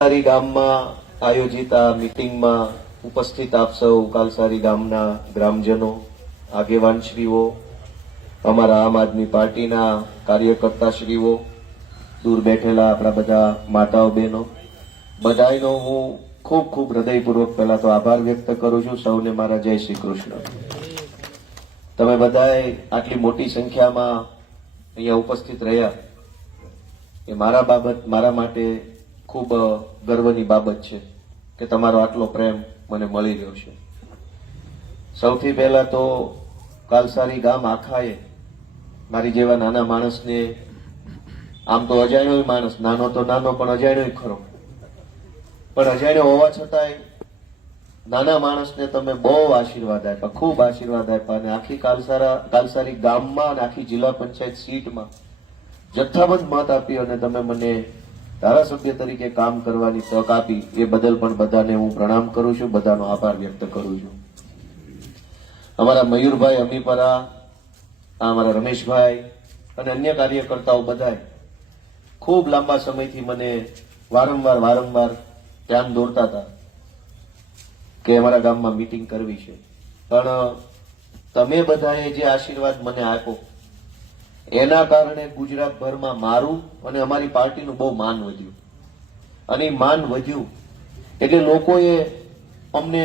કાલસારી ગામમાં આયોજિત આ મીટિંગમાં ઉપસ્થિત આપ સૌ કાલસારી ગામના ગ્રામજનો, આગેવાનશ્રીઓ, અમારા આમ આદમી પાર્ટીના કાર્યકર્તાશ્રીઓ, દૂર બેઠેલા આપણા બધા માતાઓ બહેનો, બધાનો હું ખૂબ ખૂબ હૃદયપૂર્વક પહેલા તો આભાર વ્યક્ત કરું છું. સૌને મારા જય શ્રી કૃષ્ણ. તમે બધાએ આટલી મોટી સંખ્યામાં અહીંયા ઉપસ્થિત રહ્યા એ મારા માટે ખૂબ ગર્વની બાબત છે કે તમારો આટલો પ્રેમ મને મળી રહ્યો છે. સૌથી પહેલા તો કાલસારી ગામ આખાએ મારી જેવા નાના માણસને, આમ તો અજાણ્યો માણસ, નાનો તો નાનો પણ અજાણ્યો ખરો, પણ અજાણ્યો હોવા છતાંય નાના માણસને તમે બહુ આશીર્વાદ આપ્યા, ખૂબ આશીર્વાદ આપ્યા. અને આખી કાલસારી ગામમાં અને આખી જિલ્લા પંચાયત સીટમાં જથ્થાબંધ મત આપી અને તમે મને ધારાસભ્ય તરીકે કામ કરવાની તક આપી એ બદલ પણ બધાને હું પ્રણામ કરું છું, બધાનો આભાર વ્યક્ત કરું છું. અમારા મયુરભાઈ અમીપરા, અમારા રમેશભાઈ અને અન્ય કાર્યકર્તાઓ બધાએ ખૂબ લાંબા સમયથી મને વારંવાર ધ્યાન દોરતા હતા કે અમારા ગામમાં મીટિંગ કરવી છે. પણ તમે બધાએ જે આશીર્વાદ મને આપ્યો એના કારણે ગુજરાતભરમાં મારું અને અમારી પાર્ટીનું બહુ માન વધ્યું. અને માન વધ્યું એટલે લોકોએ અમને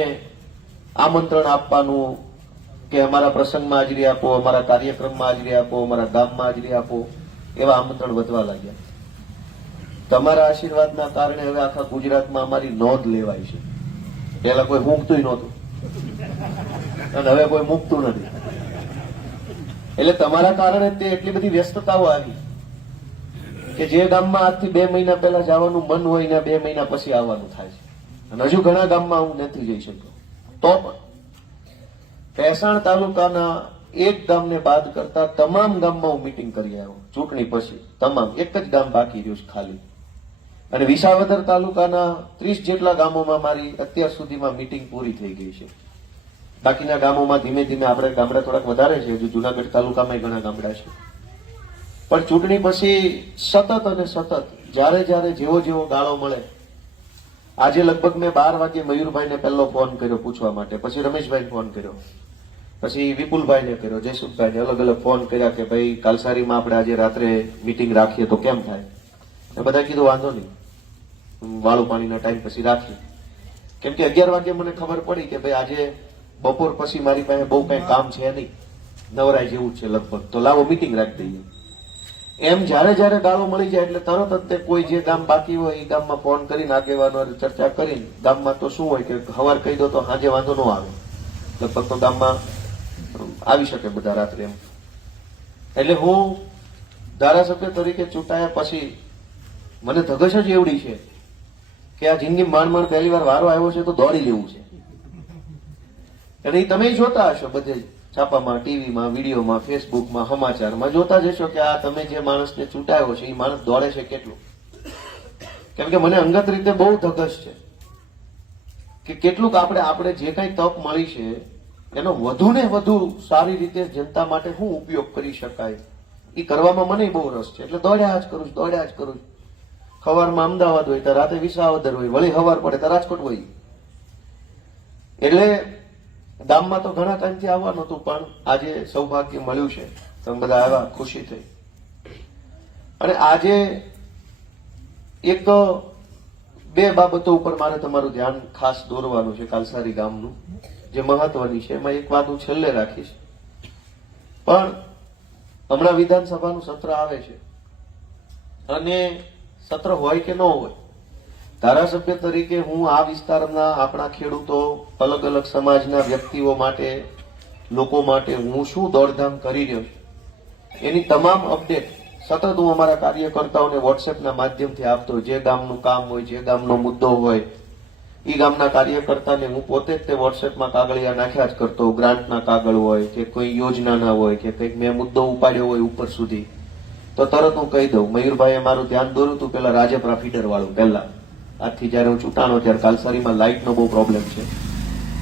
આમંત્રણ આપવાનું કે અમારા પ્રસંગમાં હાજરી આપો, અમારા કાર્યક્રમમાં હાજરી આપો, અમારા ગામમાં હાજરી આપો, એવા આમંત્રણ વધવા લાગ્યા. તમારા આશીર્વાદના કારણે હવે આખા ગુજરાતમાં અમારી નોંધ લેવાય છે. પહેલા કોઈ મૂકતું નહોતું અને હવે કોઈ મૂકતું નથી. એટલે તમારા કારણે તે એટલી બધી વ્યસ્તતાઓ આવી કે જે ગામમાં આજથી 2 મહિના પહેલા જવાનું મન હોય ને 2 મહિના પછી આવવાનું થાય છે. અને હજુ ઘણા ગામમાં હું નથી જઈ શક્યો. તો પણ ભેસાણ તાલુકાના એક ગામને બાદ કરતા તમામ ગામમાં હું મીટિંગ કરી આવ્યો. ચૂંટણી પછી તમામ, એક જ ગામ બાકી રહ્યું છે ખાલી. અને વિસાવદર તાલુકાના 30 જેટલા ગામોમાં મારી અત્યાર સુધીમાં મીટિંગ પૂરી થઈ ગઈ છે. બાકીના ગામોમાં ધીમે ધીમે આપણે ગામડા થોડાક વધારે છે, હજુ જુનાગઢ તાલુકામાં ઘણા ગામડા છે. પણ ચૂંટણી પછી સતત જ્યારે જેવો ગાળો મળે, આજે લગભગ મેં 12 વાગે મયુરભાઈને પહેલો ફોન કર્યો પૂછવા માટે, પછી રમેશભાઈને ફોન કર્યો, પછી વિપુલભાઈને કર્યો, જયસુખભાઈને અલગ અલગ ફોન કર્યા કે ભાઈ કાલસારીમાં આપણે આજે રાત્રે મીટિંગ રાખીએ તો કેમ થાય. એ બધા કીધું વાંધો નહીં, વાળું પાણીના ટાઈમ પછી રાખીએ. કેમ કે 11 વાગે મને ખબર પડી કે ભાઈ આજે બપોર પછી મારી પાસે બહુ કઈ કામ છે નહીં, નવરાય જેવું છે લગભગ, તો લાવો મીટિંગ રાખી દઈએ. એમ જ્યારે ગાળો મળી જાય એટલે તરત જ તે કોઈ જે ગામ બાકી હોય એ ગામમાં ફોન કરીને આગેવાનો ચર્ચા કરીને, ગામમાં તો શું હોય કે સવાર કહી દો તો સાંજે વાંધો ન આવે, લગભગ તો ગામમાં આવી શકે બધા રાત્રે એમ. એટલે હું ધારાસભ્ય તરીકે ચૂંટાયા પછી મને ધગશ જ એવડી છે કે આ જિંદગી માંડ પહેલી વાર વારો આવ્યો છે તો દોડી લેવું છે. અને એ તમે જોતા હશો બધે છાપામાં, ટીવીમાં, વિડીયોમાં, ફેસબુકમાં, સમાચારમાં જોતા જ હશો કે આ તમે જે માણસને ચૂંટાયો છે એ માણસ દોડે છે કેટલું. કેમ કે મને અંગત રીતે બહુ ધગશ છે કે કેટલુંક આપણે જે કઈ તક મળી છે એનો વધુ ને વધુ સારી રીતે જનતા માટે શું ઉપયોગ કરી શકાય એ કરવામાં મને બહુ રસ છે. એટલે દોડ્યા જ કરું છું. સવારમાં અમદાવાદ હોય તો રાતે વિસાવદર હોય, વળી સવાર પડે તો રાજકોટ હોય. એટલે ગામમાં તો ઘણા ટાઈમથી આવવાનું હતું, પણ આજે સૌભાગ્ય મળ્યું છે, તમે બધા આવ્યા, ખુશી થઈ. અને આજે એક 2 બાબતો ઉપર મારે તમારું ધ્યાન ખાસ દોરવાનું છે કાલસારી ગામનું, જે મહત્વની છે. એમાં એક વાત હું છેલ્લે રાખીશ. પણ હમણાં વિધાનસભાનું સત્ર આવે છે અને સત્ર હોય કે ન હોય, ધારાસભ્ય તરીકે હું આ વિસ્તારના આપણા ખેડૂતો, અલગ અલગ સમાજના વ્યક્તિઓ માટે, લોકો માટે હું શું દોડધામ કરી રહ્યો છું એની તમામ અપડેટ સતત હું અમારા કાર્યકર્તાઓને વોટ્સએપના માધ્યમથી આપતો હોય. જે ગામનું કામ હોય, જે ગામનો મુદ્દો હોય, એ ગામના કાર્યકર્તાને હું પોતે જ તે વોટ્સએપમાં કાગળિયા નાખ્યા જ કરતો. ગ્રાન્ટના કાગળ હોય કે કોઈ યોજનાના હોય કે કંઈક મેં મુદ્દો ઉપાડ્યો હોય ઉપર સુધી, તો તરત હું કહી દઉં. મયુરભાઈએ મારું ધ્યાન દોર્યું હતું પેલા રાજપરા ફીડર વાળું. પહેલા આજથી જયારે હું ચૂંટાણો ત્યારે કાલસારીમાં લાઇટનો બહુ પ્રોબ્લેમ છે,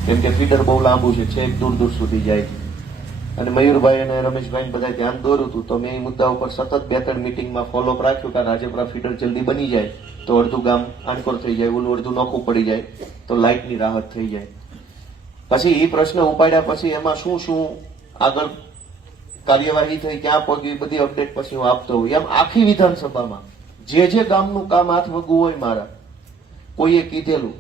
કેમ કે ફીડર બહુ લાંબુ છે, છેક દૂર સુધી જાય. અને મયુરભાઈ અને રમેશભાઈ બધા ધ્યાન દોર્યું હતું, તો મેં એ મુદ્દા ઉપર સતત 2-3 મીટિંગમાં ફોલોઅપ રાખ્યું કે રાજપરા ફીડર જલ્દી બની જાય તો અડધું ગામ આણકોર થઈ જાય, ઓલું અડધું નોખું પડી જાય, તો લાઇટની રાહત થઈ જાય. પછી એ પ્રશ્ન ઉપાડ્યા પછી એમાં શું શું આગળ કાર્યવાહી થઈ, ક્યાં પહોંચ્યું, બધી અપડેટ પછી હું આપતો હોઉં. એમ આખી વિધાનસભામાં જે ગામનું કામ હાથ વગું હોય મારા, કોઈએ કીધેલું,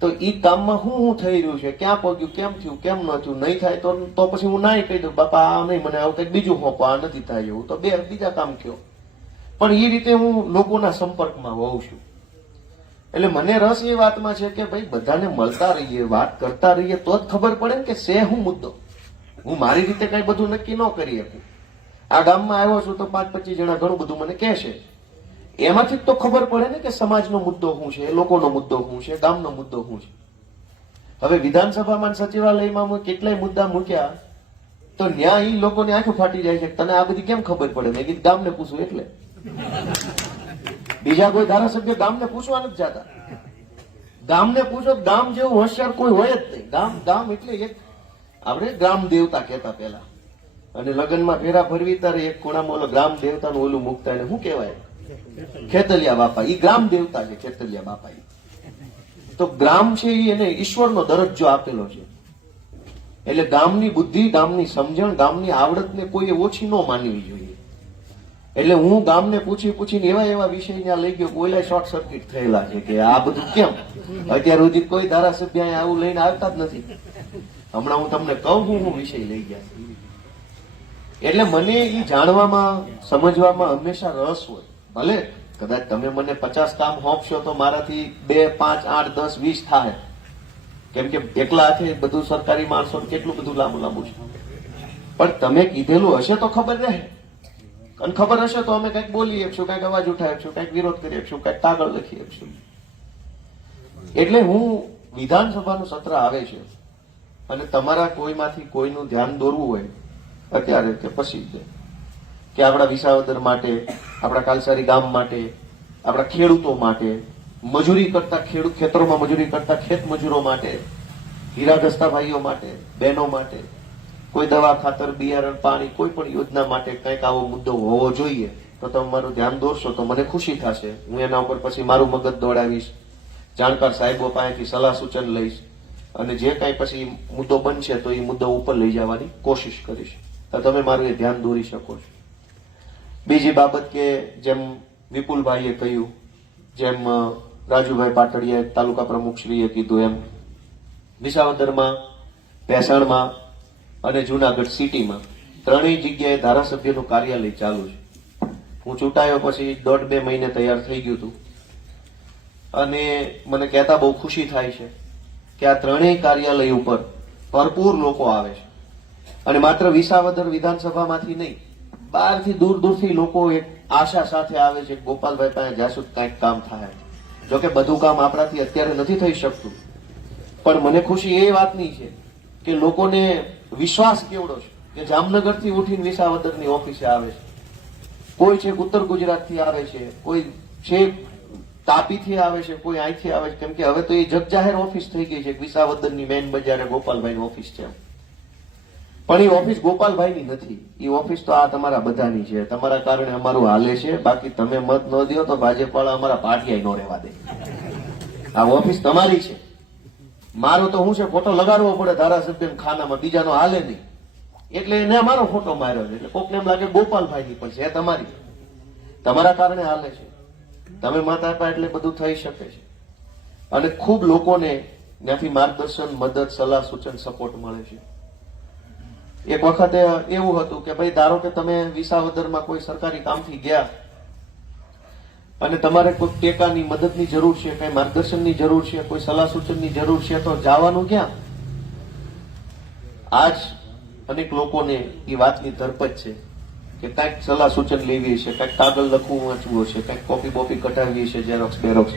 તો એ કામમાં શું થઈ રહ્યું છે, ક્યાં પહોંચ્યું, કેમ થયું, કેમ ન થયું, નહીં થાય તો પછી હું ના કહી દઉં, બાપા આ નહીં, મને આવું કંઈક બીજું હોપો, આ નથી થાય એવું, તો બીજા કામ કયો. પણ એ રીતે હું લોકોના સંપર્કમાં હોઉં છું. એટલે મને રસ એ વાતમાં છે કે ભાઈ બધાને મળતા રહીએ, વાત કરતા રહીએ, તો જ ખબર પડે ને કે છે હું મુદ્દો. હું મારી રીતે કઈ બધું નક્કી ન કરી શકું. આ ગામમાં આવ્યો છું તો 5-25 જણા ઘણું બધું મને કહેશે, એમાંથી તો ખબર પડે ને કે સમાજનો મુદ્દો શું છે, લોકોનો મુદ્દો શું છે, ગામનો મુદ્દો શું છે. હવે વિધાનસભામાં સચિવાલયમાં મેં કેટલાય મુદ્દા મૂક્યા, તો ન્યા ઈ લોકોની આંખો ફાટી જાય છે, તને આ બધી કેમ ખબર પડે? મેં કીધું ગામને પૂછું. એટલે બીજા કોઈ ધારાસભ્ય ગામને પૂછવા નથી જતા. ગામને પૂછો, ગામ જેવું હોશિયાર કોઈ હોય જ નહીં. ગામ એટલે એક આપણે ગ્રામ દેવતા કહેતા પેલા, અને લગ્નમાં ફેરા ફરવી ત્યારે એક ખૂણામાં ઓલો ગ્રામ દેવતાનું ઓલું મૂકતા, એને શું કહેવાય? ખેતલિયા બાપા. ઈ ગ્રામ દેવતા છે, ખેતલિયા બાપા. તો ગ્રામ છે એને ઈશ્વરનો દરજ્જો આપેલો છે. એટલે ગામની બુદ્ધિ, ગામની સમજણ, ગામની આવડતને કોઈ ઓછી ન માનવી જોઈએ. એટલે હું ગામને પૂછીને એવા વિષય ત્યાં લઈ ગયો, ઓલા શોર્ટ સર્કિટ થયેલા છે કે આ બધું કેમ. અત્યાર સુધી કોઈ ધારાસભ્ય આવું લઈને આવતા જ નથી. હમણાં હું તમને કહું હું વિષય લઈ ગયા. એટલે મને એ જાણવામાં, સમજવામાં હંમેશા રસ હોય. ભલે કદાચ તમે મને 50 કામ હોપશો તો મારાથી 2, 5, 8, 10, 20 થાય, કેમ કે એકલા હાથે બધું સરકારી માણસો કેટલું બધું લાંબુ છે. પણ તમે કીધેલું હશે તો ખબર રહે, અને ખબર હશે તો અમે કંઈક બોલી શકશું, કંઈક અવાજ ઉઠાવી શકશું, કંઈક વિરોધ કરી શકશું, કંઈક કાગળ લખી શકશું. એટલે હું વિધાનસભાનું સત્ર આવે છે અને તમારા કોઈમાંથી કોઈનું ધ્યાન દોરવું હોય અત્યારે કે પછી કે આપણા વિસાવદર માટે, આપણા કાલસારી ગામ માટે, આપણા ખેડૂતો માટે, મજૂરી કરતા ખેતરોમાં મજૂરી કરતા ખેત મજૂરો માટે, હીરાઘસતા ભાઈઓ માટે, બહેનો માટે, કોઈ દવા, ખાતર, બિયારણ, પાણી, કોઈ પણ યોજના માટે કંઈક આવો મુદ્દો હોવો જોઈએ, તો તમે મારું ધ્યાન દોરશો તો મને ખુશી થશે. હું એના ઉપર પછી મારું મગજ દોડાવીશ, જાણકાર સાહેબો પાસેથી સલાહ સૂચન લઈશ, અને જે કાંઈ પછી મુદ્દો બનશે તો એ મુદ્દો ઉપર લઈ જવાની કોશિશ કરીશ. તો તમે મારું એ ધ્યાન દોરી શકો છો. બીજી બાબત કે જેમ વિપુલભાઈએ કહ્યું, જેમ રાજુભાઈ પાટડિયા તાલુકા પ્રમુખશ્રીએ કીધું, એમ વિસાવદરમાં, ભેસાણમાં અને જુનાગઢ સિટીમાં ત્રણેય જગ્યાએ ધારાસભ્યનું કાર્યાલય ચાલુ છે. હું ચૂંટાયો પછી 1.5-2 મહિને તૈયાર થઈ ગયું હતું, અને મને કહેતા બહુ ખુશી થાય છે કે આ ત્રણેય કાર્યાલય ઉપર ભરપૂર લોકો આવે છે. અને માત્ર વિસાવદર વિધાનસભામાંથી નહીં, બહારથી દૂરથી લોકો એક આશા સાથે આવે છે, ગોપાલભાઈ પાસે જાશું કંઈક કામ થાય. જોકે બધું કામ આપણાથી અત્યારે નથી થઈ શકતું, પણ મને ખુશી એ વાતની છે કે લોકોને વિશ્વાસ કેવડો છે કે જામનગરથી ઉઠીને વિસાવદરની ઓફિસે આવે છે, કોઈ છે ઉત્તર ગુજરાતથી આવે છે, કોઈ છે તાપીથી આવે છે, કોઈ અહીંથી આવે છે. કેમ કે હવે તો એ જગજાહેર ઓફિસ થઈ ગઈ છે, વિસાવદરની મેઇન બજારે ગોપાલભાઈની ઓફિસ છે. પણ એ ઓફિસ ગોપાલભાઈની નથી, એ ઓફિસ તો આ તમારા બધાની છે. તમારા કારણે અમારું હાલે છે. બાકી તમે મત ન દો તો ભાજપ વાળા અમારા પાટિયા ન રહેવા દે. આ ઓફિસ તમારી છે. મારો તો હું છે ફોટો લગાડવો પડે ધારાસભ્ય ખાનામાં, બીજાનો હાલે નહીં. એટલે એને અમારો ફોટો માર્યો છે. એટલે કોકને એમ લાગે ગોપાલભાઈની, પણ છે તમારી. તમારા કારણે હાલે છે. તમે મત આપ્યા એટલે બધું થઈ શકે છે. અને ખૂબ લોકોને ત્યાંથી માર્ગદર્શન, મદદ, સલાહ, સૂચન, સપોર્ટ મળે છે. એક વખતે એવું હતું કે ભાઈ ધારો કે તમે વિસાવદરમાં કોઈ સરકારી કામથી ગયા અને તમારે કોઈ ટેકાની, મદદની જરૂર છે, કઈ માર્ગદર્શનની જરૂર છે, કોઈ સલાહ સૂચનની જરૂર છે, તો જવાનું ક્યાં? આજ અનેક લોકોને એ વાતની ધરપત છે કે કંઈક સલાહ સૂચન લેવી છે, કંઈક કાગળ લખવું વાંચવું છે, કંઈક કોપી કઢાવવી છે, ઝેરોક્સ બેરોક્સ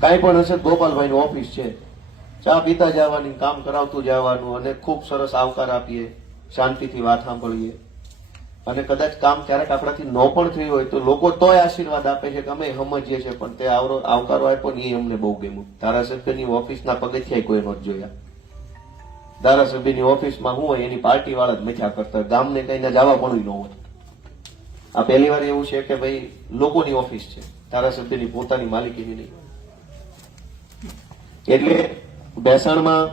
કાંઈ પણ હશે, ગોપાલભાઈની ઓફિસ છે. ચા પીતા જવાની, કામ કરાવતું જવાનું, અને ખૂબ સરસ આવકાર આપીએ, શાંતિથી વાત સાંભળીએ. અને કદાચ કામ ક્યારેક આપણાથી ન પણ થયું હોય તો લોકો તોય આશીર્વાદ આપે છે કે અમે સમજીએ છીએ, પણ તે આવકારો આપ્યો ને એ અમને બહુ ગમ્યું. ધારાસભ્યની ઓફિસના પગથિયા કોઈ નહોતું જોયા. ધારાસભ્યની ઓફિસમાં શું હોય, એની પાર્ટી વાળા જ મથ્યા કરતા હોય, ગામને કઈ જવા પણ ન હોય. આ પહેલી વાર એવું છે કે ભાઈ લોકોની ઓફિસ છે. ધારાસભ્યની પોતાની માલિકીની નહીં. એટલે ભેસાણમાં,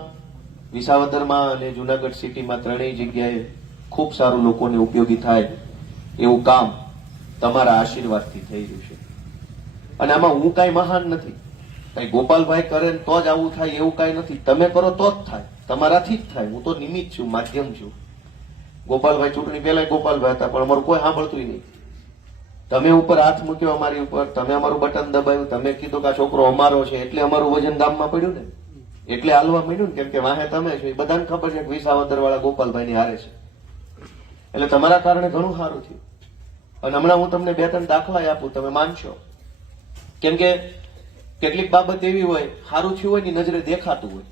વિસાવદરમાં અને જુનાગઢ સિટીમાં ત્રણેય જગ્યાએ ખૂબ સારું લોકોને ઉપયોગી થાય એવું કામ તમારા આશીર્વાદથી થઈ રહ્યું છે. અને આમાં હું કાંઈ મહાન નથી, કઈ ગોપાલભાઈ કરે ને તો જ આવું થાય એવું કાંઈ નથી. તમે કરો તો જ થાય, તમારાથી જ થાય. હું તો નિમિત્ત છું, માધ્યમ છું. ગોપાલભાઈ ચૂંટણી પહેલા ગોપાલભાઈ હતા, પણ અમારું કોઈ સાંભળતું નહીં. તમે ઉપર હાથ મૂક્યો અમારી ઉપર, તમે અમારું બટન દબાવ્યું, તમે કીધું કે આ છોકરો અમારો છે એટલે અમારું વજન ગામમાં પડ્યું ને, એટલે હાલવા માંડ્યું ને. કેમ કે વાહે તમે છો, એ બધાને ખબર છે કે વિસાવદર વાળા ગોપાલભાઈ ની હારે છે. એટલે તમારા કારણે ઘણું સારું થયું. અને હમણાં હું તમને 2-3 દાખલા આપું, તમે માનશો. કેમ કે કેટલીક બાબત એવી હોય સારું થયું હોય ને નજરે દેખાતું હોય,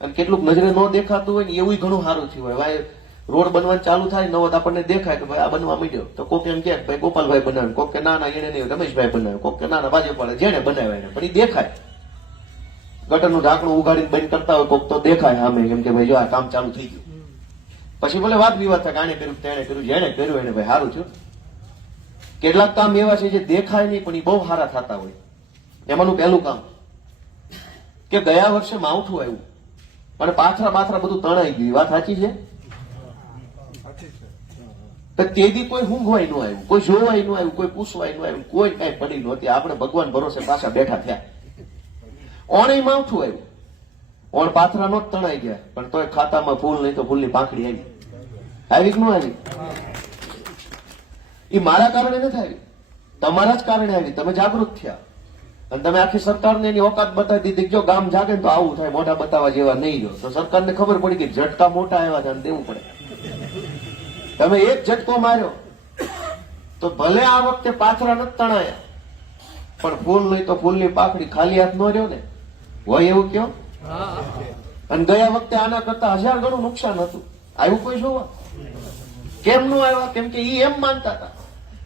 અને કેટલુંક નજરે ન દેખાતું હોય ને એવું ઘણું સારું થયું હોય. ભાઈ રોડ બનવાનું ચાલુ થાય નવો આપણને દેખાય કે ભાઈ આ બનવા માંડ્યો, તો કોક એમ કે ભાઈ ગોપાલભાઈ બનાવ્યો, કોક કે ના એને નહીં રમેશભાઈ બનાવ્યો, કોક કે ના ભાજપવાળા જેને બનાવ્યા એને, પણ એ દેખાય. ગટરનું ઢાંકણું ઉગાડીને બંધ કરતા હોય કોક તો દેખાય સામે, કેમ કે ભાઈ જો આ કામ ચાલુ થઈ ગયું. પછી ભલે વાત વિવાદ થાય, આને કર્યું તેણે કર્યું, જેને કર્યું એને ભાઈ સારું થયું. કેટલાક કામ એવા છે જે દેખાય નહીં પણ એ બહુ સારા થતા હોય. એમાંનું પહેલું કામ કે ગયા વર્ષે માવઠું આવ્યું અને પાથરા બધું તણાઈ ગયું. વાત સાચી છે? તેથી કોઈ ઊંઘવાય ન આવ્યું, કોઈ જોવાય ન આવ્યું, કોઈ પૂછવાય ન આવ્યું, કોઈ કઈ પડી નહોતી. આપણે ભગવાન ભરોસે પાછા બેઠા થયા. ઓણે માવઠું આવ્યું, ઓણ પાથરા નો તણાઈ ગયા, પણ તોય ખાતામાં ફૂલ નહીં તો ફૂલની પાંખડી આવી. આવી કે ન આવી? એ મારા કારણે નથી આવી, તમારા જ કારણે આવી. તમે જાગૃત થયા અને તમે આખી સરકારને એની ઓકાત બતાવી દીધી. જો ગામ જાગે ને તો આવું થાય, મોઢા બતાવવા જેવા નહીં જો, તો સરકારને ખબર પડી ગઈ ઝટકા મોટા આવ્યા છે અને દેવું પડે. તમે એક ઝટકો માર્યો તો ભલે આ વખતે પાથરા નથી તણાયા, પણ ફૂલ નહીં તો ફૂલની પાંખડી ખાલી હાથ ન રહ્યો ને, હોય એવું કયો? અને ગયા વખતે આના કરતા 1000 ગણું નુકસાન હતું. આવ્યું કોઈ જોવા? કેમ નું આવ્યા? કેમ કે ઈ એમ માનતા હતા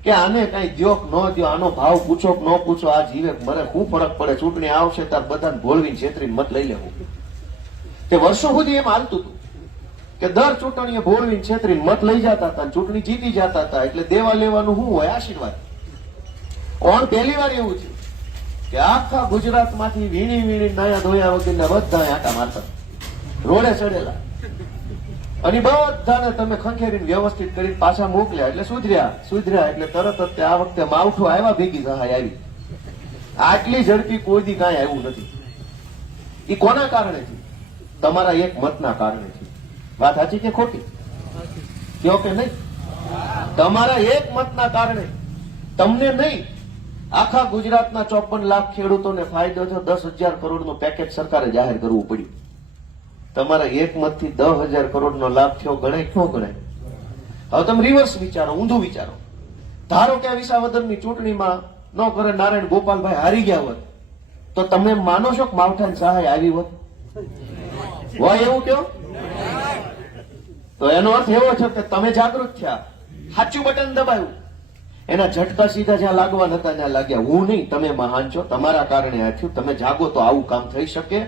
કે આને કઈ દ્યો ન દ્યો, આનો ભાવ પૂછો કે ન પૂછો, આ જીવે મરે શું ફરક પડે, ચૂંટણી આવશે તાર બધાને ભોળવીને છેતરીને મત લઈ લેવું. તે વર્ષો સુધી એમ હાલતું હતું કે દર ચૂંટણીએ ભોળવીને છેતરીને મત લઈ જતા હતા, ચૂંટણી જીતી જતા હતા. એટલે દેવા લેવાનું શું હોય? આશીર્વાદ. કોણ પહેલી વાર એવું થયું કે આખા ગુજરાતમાંથી વીણી નયા ધોયા વગરના બધા આટા મારતા, રોડે ચડેલા, અને બધાને તમે ખંખેરીને વ્યવસ્થિત કરીને પાછા મોકલ્યા. એટલે સુધર્યા એટલે તરત જ આ વખતે માવઠું આવ્યા, ભેગી સહાય આવી. આટલી ઝડપી કોઈ દી કાંઈ આવ્યું નથી. એ કોના કારણે છે? તમારા એક મતના કારણે છે. વાત સાચી કે ખોટી? કયો કે નહીં? તમારા એક મતના કારણે તમને નહીં, આખા ગુજરાતના 54 લાખ ખેડૂતોને ફાયદો થયો. 10,000 કરોડનું પેકેજ સરકારે જાહેર કરવું પડ્યું. તમારા એક મતથી 10,000 કરોડનો લાભ થયો. ગણાય ક્યાં ગણાય? હવે તમે રિવર્સ વિચારો, ઊંધું વિચારો. ધારો કે આ વિસાવદરની ચૂંટણીમાં ન કરે નારાયણ ગોપાલભાઈ હારી ગયા હોત, તો તમે માનો છો કે માવઠાની સહાય આવી હોત? હોય એવું કયો? તો એનો અર્થ એવો છે કે તમે જાગૃત થયા, સાચું બટન દબાવ્યું, એના ઝટકા સીધા જ્યાં લાગવા નતા ત્યાં લાગ્યા. હું નહીં, તમે મહાન છો, તમારા કારણે આ થયું. તમે જાગો તો આવું કામ થઈ શકે.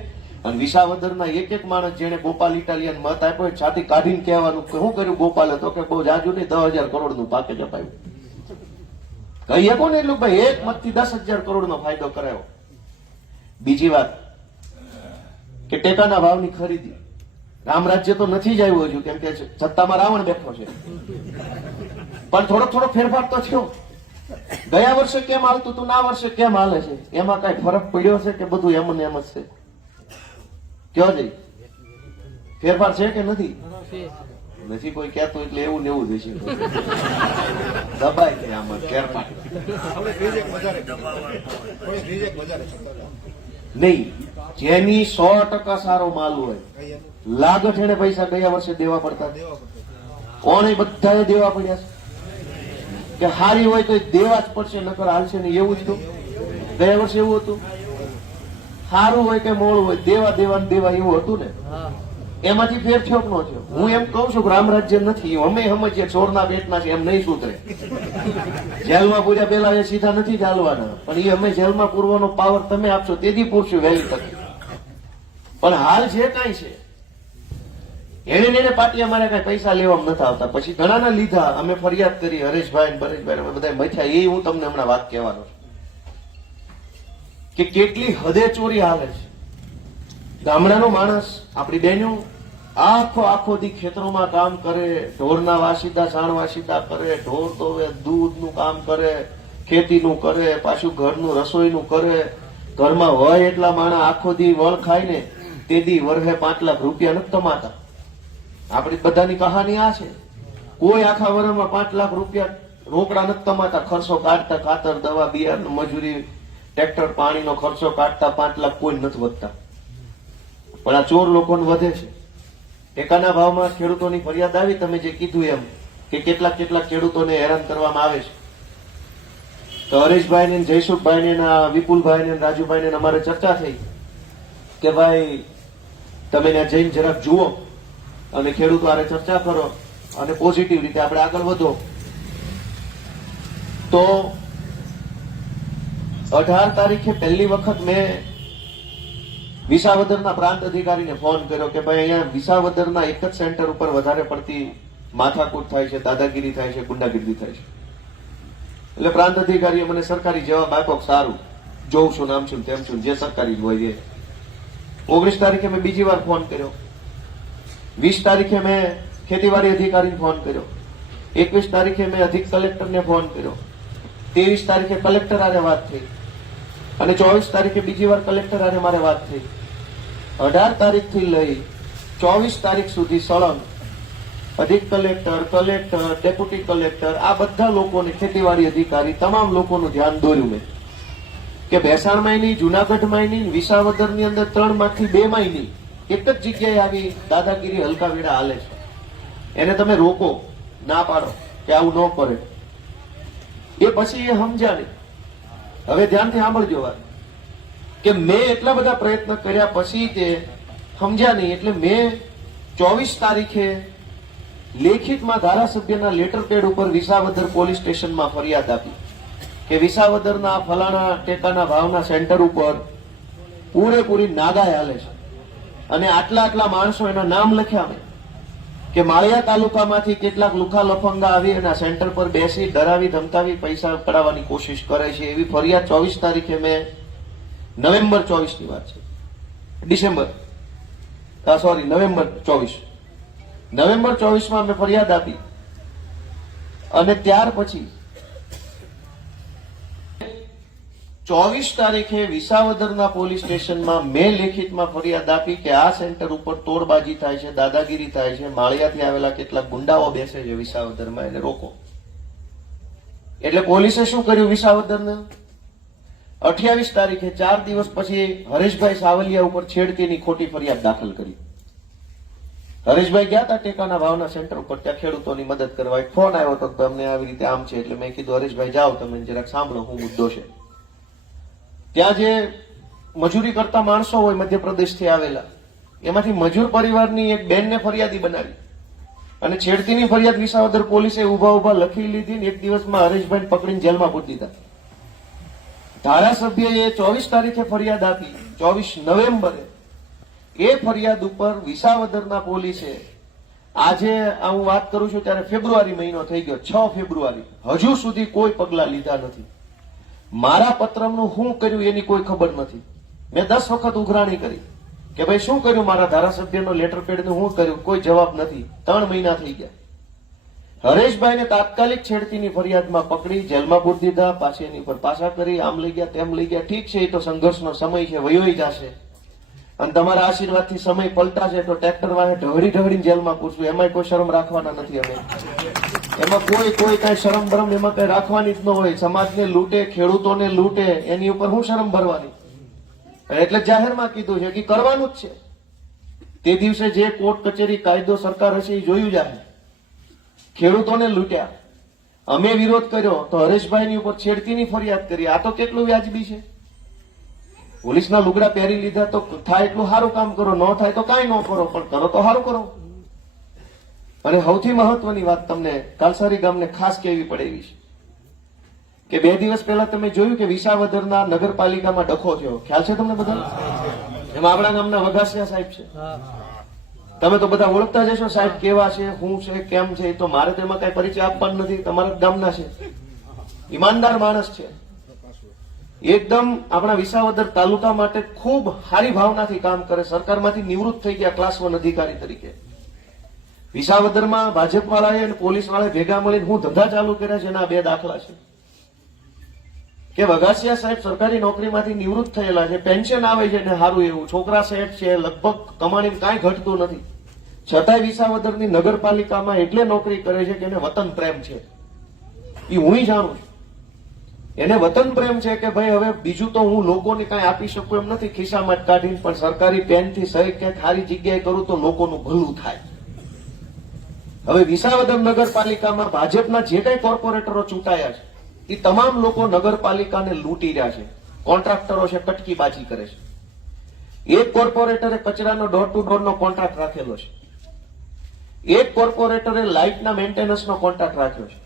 અને વિસાવદરના એક માણસ જેને ગોપાલ ઇટાલિયન મત આપ્યો, છાતી કાઢીને કહેવાનું કે શું કર્યું ગોપાલે? તો કે બહુ જાજુ નહીં, 10,000 કરોડનું પેકેજ અપાયું. કહીએ કોને એટલું ભાઈ એક મતથી 10,000 કરોડનો ફાયદો કરાયો. બીજી વાત કે ટેકાના ભાવની ખરીદી. રામ રાજ્ય તો નથી જ આવ્યું હજુ, કેમ કે સત્તામાં રાવણ બેઠો છે, પણ થોડો ફેરફાર તો થયો. ગયા વર્ષે કેમ હાલતું હતું, આ વર્ષે કેમ હાલે છે? એમાં કઈ ફરક પડ્યો છે કે બધું એમ ને એમ જ છે? કયો જઈ ફેરફાર છે કે નથી? નથી કોઈ કહેતું એટલે એવું ને એવું જ છે. દબાય છે આમાં ફેરફાર નહીં. જેની 100% સારો માલ હોય, લાગત એને પૈસા ગયા વર્ષે દેવા પડતા, કોને બધાએ દેવા પડ્યા છે. કે હારી હોય તો દેવા જ પડશે, નકર હાલશે નહીં. એવું જ તો ગયા વર્ષે એવું હતું. સારું હોય કે મોડું હોય, દેવા એવું હતું ને. એમાંથી ફેર થયો કે ન થયો? હું એમ કઉ છું કે રામ રાજ્ય નથી. અમે સમજીએ ચોરના પેટના છે, એમ નહીં સુધરે. જેલમાં પૂર્યા પેલા એ સીધા નથી ચાલવાના, પણ એ અમે જેલમાં પૂરવાનો પાવર તમે આપશો તેથી પૂરશું વહેલી તકે. પણ હાલ જે કાંઈ છે એને પાર્ટી અમારે કઈ પૈસા લેવામાં નથી આવતા. પછી ઘણાના લીધા, અમે ફરિયાદ કરી, હરેશભાઈ બરેશભાઈ અમે બધા મથ્યા. એ હું તમને હમણાં વાત કહેવાનો છું. કે કેટલી હદે ચોરી હાલે છે. ગામડાનો માણસ, આપણી બહેનો આખો દી ખેતરોમાં કામ કરે, ઢોરના વાસીદા છાણ વાસીદા કરે, ઢોર ધોવે, દૂધનું કામ કરે, ખેતીનું કરે, પાછું ઘરનું રસોઈનું કરે. ઘરમાં હોય એટલા માણસ આખો દી વળ ખાય ને તે દી વર્ષે 5 લાખ રૂપિયા નથી કમાતા. આપણી બધાની કહાની આ છે. કોઈ આખા વર્ષમાં 5 લાખ રૂપિયા રોકડા નથી કમાતા. ખર્ચો કાઢતા, ખાતર, દવા, બિયારણ, મજૂરી, ટ્રેક્ટર, પાણીનો ખર્ચો કાઢતા 5 લાખ કોઈ નથી વધતા. પણ આ ચોર લોકોને વધે છે. ટેકાના ભાવમાં ખેડૂતોની ફરિયાદ આવી, તમે જે કીધું એમ કે કેટલાક ખેડૂતોને હેરાન કરવામાં આવે છે. તો હરેશભાઈ ને, જયસુખભાઈ ને, વિપુલભાઈ ને, રાજુભાઈ ને અમારે ચર્ચા થઈ કે ભાઈ તમે ત્યાં જઈને જરાક જુઓ અને ખેડૂતો આરે ચર્ચા કરો અને પોઝિટિવ રીતે આપણે આગળ વધો. તો 18 તારીખે પહેલી વખત મેં વિસાવદરના પ્રાંત અધિકારીને ફોન કર્યો કે ભાઈ અહીંયા વિસાવદરના એક જ સેન્ટર ઉપર વધારે પડતી માથાકૂટ થાય છે, દાદાગીરી થાય છે, ગુંડાગીરી થાય છે. એટલે પ્રાંત અધિકારીએ મને સરકારી જવાબ આપ્યો, સારું જોઉં છું, નામ છું, તેમ છું, જે સરકારી હોય એ. 19 તારીખે મેં બીજી વાર ફોન કર્યો. 20 તારીખે મેં ખેતીવાડી અધિકારીને ફોન કર્યો. 21 તારીખે મેં અધિક કલેક્ટરને ફોન કર્યો. 23 તારીખે કલેક્ટર આરે વાત થઈ અને 24 તારીખે બીજી વાર કલેક્ટર આરે મારે વાત થઈ. 18 તારીખથી લઈ 24 તારીખ સુધી સળંગ અધિક કલેક્ટર, ડેપ્યુટી કલેક્ટર, આ બધા લોકોને, ખેતીવાડી અધિકારી, તમામ લોકોનું ધ્યાન દોર્યું મેં કે ભેસાણમાં નહીં, જુનાગઢમાં નહીં, વિસાવદરની અંદર 3 માંથી 2 માં નહીં, એક જ જગ્યાએ આવી દાદાગીરી હલકા વેડા હાલે છે. એને તમે રોકો, ના પાડો કે આવું ન કરે. એ પછી એ સમજ્યા નહીં. હવે ધ્યાનથી સાંભળજો વાત કે મેં એટલા બધા પ્રયત્ન કર્યા પછી તે સમજ્યા નહીં. એટલે મેં 24 તારીખે લેખિતમાં ધારાસભ્યના લેટર પેડ ઉપર વિસાવદર પોલીસ સ્ટેશનમાં ફરિયાદ આપી કે વિસાવદરના ફલાણા ટેકાના ભાવના સેન્ટર ઉપર પૂરેપૂરી નાગાઈ હાલે છે અને આટલા માણસો, એના નામ લખ્યા મેં કે માળિયા તાલુકામાંથી કેટલાક લુખા લફંગા આવી અને આ સેન્ટર પર બેસી ડરાવી, ધમકાવી પૈસા પડાવવાની કોશિશ કરે છે. એવી ફરિયાદ 24 તારીખે મેં, નવેમ્બર 24 ની વાત છે, નવેમ્બર 24 મેં ફરિયાદ આપી. અને ત્યાર પછી 24 તારીખે વિસાવદરના પોલીસ સ્ટેશનમાં મેં લેખિતમાં ફરિયાદ આપી કે આ સેન્ટર ઉપર તોડબાજી થાય છે, દાદાગીરી થાય છે, માળિયાથી આવેલા કેટલાક ગુંડાઓ બેસે છે વિસાવદરમાં, એને રોકો. એટલે પોલીસે શું કર્યું, વિસાવદરને 28 તારીખે 4 દિવસ પછી હરેશભાઈ સાવલિયા ઉપર છેડતીની ખોટી ફરિયાદ દાખલ કરી. હરેશભાઈ ગયા હતા ટેકાના ભાવના સેન્ટર ઉપર, ત્યાં ખેડૂતોની મદદ કરવા. એક ફોન આવ્યો હતો કે અમને આવી રીતે આમ છે. એટલે મેં કીધું હરેશભાઈ જાઓ, તમે જરાક સાંભળો શું મુદ્દો છે. ત્યાં જે મજૂરી કરતા માણસો હોય મધ્યપ્રદેશથી આવેલા, એમાંથી મજૂર પરિવારની એક બેનને ફરિયાદી બનાવી અને છેડતીની ફરિયાદ વિસાવદર પોલીસે ઉભા લખી લીધી ને 1 દિવસમાં હરેશભાઈ પકડીને જેલમાં પૂરી દીધા. ધારાસભ્યએ 24 તારીખે ફરિયાદ આપી. 24 નવેમ્બરે એ ફરિયાદ ઉપર વિસાવદરના પોલીસે, આજે હું વાત કરું છું ત્યારે ફેબ્રુઆરી મહિનો થઈ ગયો, 6 ફેબ્રુઆરી, હજુ સુધી કોઈ પગલા લીધા નથી. મારા પત્રમનું શું કર્યું એની કોઈ ખબર નથી. મેં 10 વખત ઉઘરાણી કરી કે ભાઈ શું કર્યું, મારા ધારાસભ્યનો લેટર પેડનું શું કર્યું, કોઈ જવાબ નથી. 3 મહિના થઈ ગયા. હરેશભાઈને તાત્કાલિક છેડતીની ફરિયાદમાં પકડી જેલમાં પૂરી દીધા. પાછી એની પર પાછા કરી, આમ લઈ ગયા, તેમ લઈ ગયા. ઠીક છે, એ તો સંઘર્ષનો સમય છે, વયોઈ જશે. અને તમારા આશીર્વાદથી સમય પલટાશે તો ટ્રેક્ટર વાળે ઢહડીને જેલમાં પૂરશું. એમાં કોઈ શરમ રાખવાના નથી અમે. એમાં કોઈ કઈ શરમ ભરમ એમાં કઈ રાખવાની જ ન હોય. સમાજને લૂંટે, ખેડૂતોને લૂંટે, એની ઉપર શું શરમ ભરવાની. એટલે જાહેરમાં કીધું છે કે કરવાનું જ છે. તે દિવસે જે કોર્ટ કચેરી, કાયદો, સરકાર હશે એ જોયું જાય. ખેડૂતોને લૂંટ્યા, અમે વિરોધ કર્યો તો હરેશભાઈની ઉપર છેડતીની ફરિયાદ કરી. આ તો કેટલું વ્યાજબી છે. પોલીસના લુગડા પહેરી લીધા તો થાય એટલું સારું કામ કરો, ન થાય તો કાંઈ ન કરો, પણ કરો તો સારું કરો. અને સૌથી મહત્વની વાત તમને કાલસારી ગામને ખાસ કહેવી પડે એવી છે કે 2 દિવસ પહેલા તમે જોયું કે વિસાવદરના નગરપાલિકામાં ડખો થયો. ખ્યાલ છે તમને બધા? એમાં આપણા ગામના વઘાસિયા સાહેબ છે. તમે તો બધા ઓળખતા જશો સાહેબ કેવા છે, શું છે, કેમ છે. તો મારે તો એમાં કઈ પરિચય આપવાનો નથી. તમારા ગામના છે, ઈમાનદાર માણસ છે. એકદમ આપણા વિસાવદર તાલુકા માટે ખૂબ સારી ભાવનાથી કામ કરે, સરકારમાંથી નિવૃત્ત થઈ ગયા ક્લાસ 1 અધિકારી તરીકે. વિસાવદરમાં ભાજપ વાળાએ અને પોલીસ વાળાએ ભેગા મળીને હું ધંધા ચાલુ કર્યા છે, એના 2 દાખલા છે કે વઘાસિયા સાહેબ સરકારી નોકરીમાંથી નિવૃત્ત થયેલા છે, પેન્શન આવે છે ને સારું એવું, છોકરા સેટ છે, લગભગ કમાણીને કાંઈ ઘટતું નથી, છતાંય વિસાવદરની નગરપાલિકામાં એટલે નોકરી કરે છે કે એને વતન પ્રેમ છે. એ હું જાણું છું, એને વતન પ્રેમ છે કે ભાઈ હવે બીજું તો હું લોકોને કાંઈ આપી શકું એમ નથી ખિસ્સામાં જ કાઢીને, પણ સરકારી પેનથી સહી ક્યાંક સારી જગ્યાએ કરું તો લોકોનું ભલું થાય. હવે વિસાવદર નગરપાલિકામાં ભાજપના જે કઈ કોર્પોરેટરો ચૂંટાયા છે એ તમામ લોકો નગરપાલિકાને લૂંટી રહ્યા છે, કોન્ટ્રાક્ટરો છે, કટકીબાજી કરે છે. એક કોર્પોરેટરે કચરાનો ડોર ટુ ડોર નો કોન્ટ્રાક્ટ રાખેલો છે, એક કોર્પોરેટરે લાઇટના મેન્ટેનન્સનો કોન્ટ્રાક્ટ રાખ્યો છે,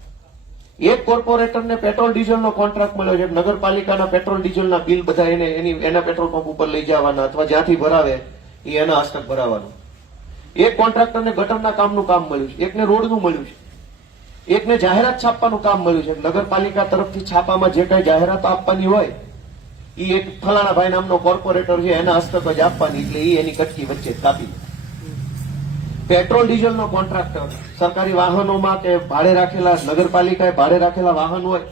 એક કોર્પોરેટરને પેટ્રોલ ડીઝલનો કોન્ટ્રાક્ટ મળ્યો છે. નગરપાલિકાના પેટ્રોલ ડીઝલના બિલ બધા એના પેટ્રોલ પંપ ઉપર લઈ જવાના અથવા જ્યાંથી ભરાવે એ એના હસ્તક ભરાવાનું. એક કોન્ટ્રાક્ટરને ગટરના કામનું કામ મળ્યું છે, એકને રોડનું મળ્યું છે, એકને જાહેરાત છાપવાનું કામ મળ્યું છે. નગરપાલિકા તરફથી છાપામાં જે કઈ જાહેરાત આપવાની હોય એ એક ફલાણા ભાઈ નામનો કોર્પોરેટર છે એના હસ્તક જ આપવાની, એટલે એ એની કટકી વચ્ચે કાપી. પેટ્રોલ ડીઝલનો કોન્ટ્રાક્ટર સરકારી વાહનોમાં કે ભાડે રાખેલા, નગરપાલિકાએ ભાડે રાખેલા વાહન હોય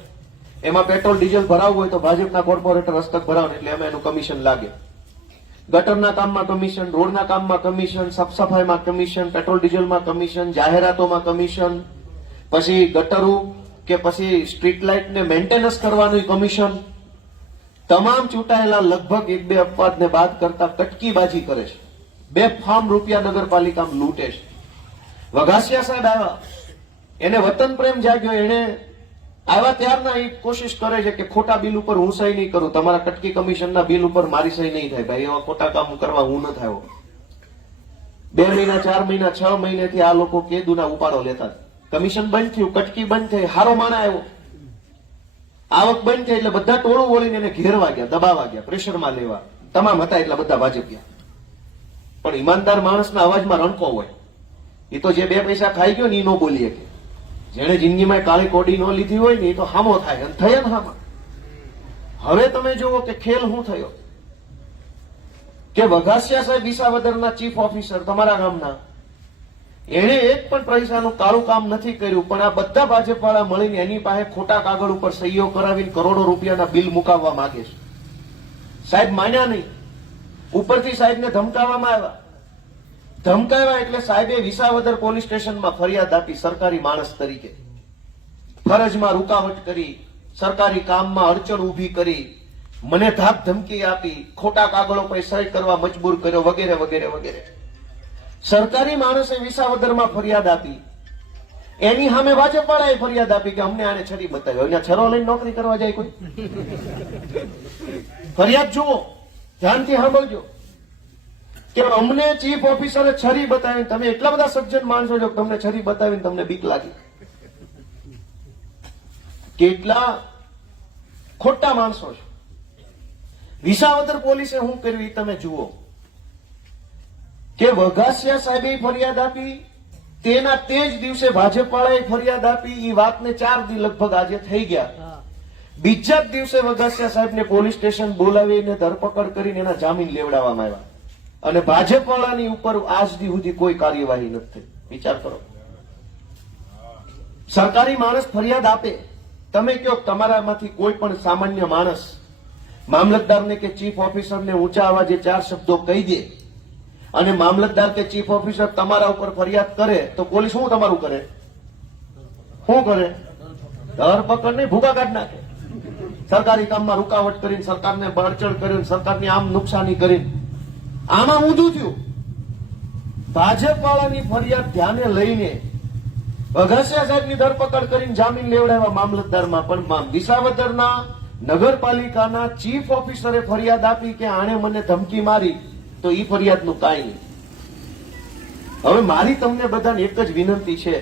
એમાં પેટ્રોલ ડીઝલ ભરાવવું હોય તો ભાજપના કોર્પોરેટર હસ્તક ભરાવે, એટલે એમાં એનું કમિશન લાગે. ગટરના કામમાં કમિશન, રોડના કામમાં કમિશન, સાફ સફાઈમાં કમિશન, પેટ્રોલ ડીઝલમાં કમિશન, જાહેરાતોમાં કમિશન, પછી ગટરો કે પછી સ્ટ્રીટ લાઇટ ને મેન્ટેનન્સ કરવાનું કમિશન. તમામ ચૂંટાયેલા લગભગ 1-2 અપવાદને બાદ કરતા કટકીબાજી કરે છે, બેફામ રૂપિયા નગરપાલિકામાં લૂંટે છે. વઘાસિયા સાહેબ આવ્યા, એને વતન પ્રેમ જાગ્યો, એને આવ્યા ત્યારના એ કોશિશ કરે છે કે ખોટા બિલ ઉપર હું સહી નહીં કરું, તમારા કટકી કમિશનના બિલ ઉપર મારી સહી નહીં થાય, ભાઈ એવા ખોટા કામ કરવા હું ન થયો. 2 મહિના 4 મહિના 6 મહિનેથી આ લોકો કેદુના ઉપાડો લેતા. કમિશન બંધ થયું, કટકી બંધ થઈ, હારો માણા આવ્યો, આવક બંધ થઈ એટલે બધા ટોળું વળીને એને ઘેરવા ગયા, દબાવવા ગયા, પ્રેશરમાં લેવા. તમામ હતા એટલા બધા ભાજપ ગયા. પણ ઈમાનદાર માણસના અવાજમાં રણકો હોય, એ તો જે 2 પૈસા ખાઈ ગયો ને એ ન બોલી શકે. જેને જિંદગીમાં કાળી કોડી ન લીધી હોય ને એ તો હામો થાય, અને થયા ને હામા. હવે તમે જુઓ કે ખેલ શું થયો કે વઘાસિયા સાહેબ વિસાવદરના ચીફ ઓફિસર તમારા ગામના, એને એક પણ પૈસાનું કાળું કામ નથી કર્યું, પણ આ બધા ભાજપ વાળા મળીને એની પાસે ખોટા કાગળ ઉપર સહીઓ કરાવીને કરોડો રૂપિયાના બિલ મુકાવવા માંગે છે. સાહેબ માન્યા નહીં, ઉપરથી સાહેબને ધમકાવવામાં આવ્યા. ધમકાવ્યા એટલે સાહેબે વિસાવદર પોલીસ સ્ટેશનમાં ફરિયાદ આપી. સરકારી માણસ તરીકે ફરજમાં રૂકાવટ કરી, સરકારી કામમાં અડચણ ઉભી કરી, મને ધાક ધમકી આપી, ખોટા કાગળો પર સહી કરવા મજબૂર કર્યો, વગેરે વગેરે વગેરે. સરકારી માણસે વિસાવદરમાં ફરિયાદ આપી, એની સામે ભાજપ વાળાએ ફરિયાદ આપી કે અમને આને છરી બતાવ્યો. અહીંયા છરો લઈને નોકરી કરવા જાય કોઈ? ફરિયાદ જુઓ, ધ્યાનથી સાંભળજો કે અમને ચીફ ઓફિસરે છરી બતાવીને, તમે એટલા બધા સજ્જન માણસો છો, તમને છરી બતાવીને તમને બીક લાગી. કેટલા ખોટા માણસો છે. વિસાવદર પોલીસે શું કર્યું એ તમે જુઓ કે વઘાસિયા સાહેબે ફરિયાદ આપી, તેના તે જ દિવસે ભાજપ વાળાએ ફરિયાદ આપી. એ વાતને 4 દી લગભગ આજે થઈ ગયા. બીજા જ દિવસે વઘાસિયા સાહેબને પોલીસ સ્ટેશન બોલાવીને ધરપકડ કરીને એના જામીન લેવડાવવામાં આવ્યા, અને ભાજપ વાળાની ઉપર આજ દી સુધી કોઈ કાર્યવાહી નથી થઈ. વિચાર કરો, સરકારી માણસ ફરિયાદ આપે, તમે કહો તમારામાંથી કોઈ પણ સામાન્ય માણસ મામલતદારને કે ચીફ ઓફિસરને ઊંચા અવાજે 4 શબ્દો કહી દે, અને મામલતદાર કે ચીફ ઓફિસર તમારા ઉપર ફરિયાદ કરે તો પોલીસ શું તમારું કરે? શું કરે? ધરપકડ નહીં, ભૂગા કાઢી નાખે. સરકારી કામમાં રૂકાવટ કરીને, સરકારને બળચણ કરીને, સરકારની આમ નુકસાની કરીને. આમાં ઊંધું થયું. ભાજપ વાળાની ફરિયાદ ધ્યાને લઈને વઘાસિયા સાહેબની ધરપકડ કરીને જામીન લેવડાવ્યા મામલતદારમાં, પણ વિસાવદરના નગરપાલિકાના ચીફ ઓફિસરે ફરિયાદ આપી કે આણે મને ધમકી મારી, તો એ ફરિયાદનું કાંઈ નહીં. હવે મારી તમને બધાને એક જ વિનંતી છે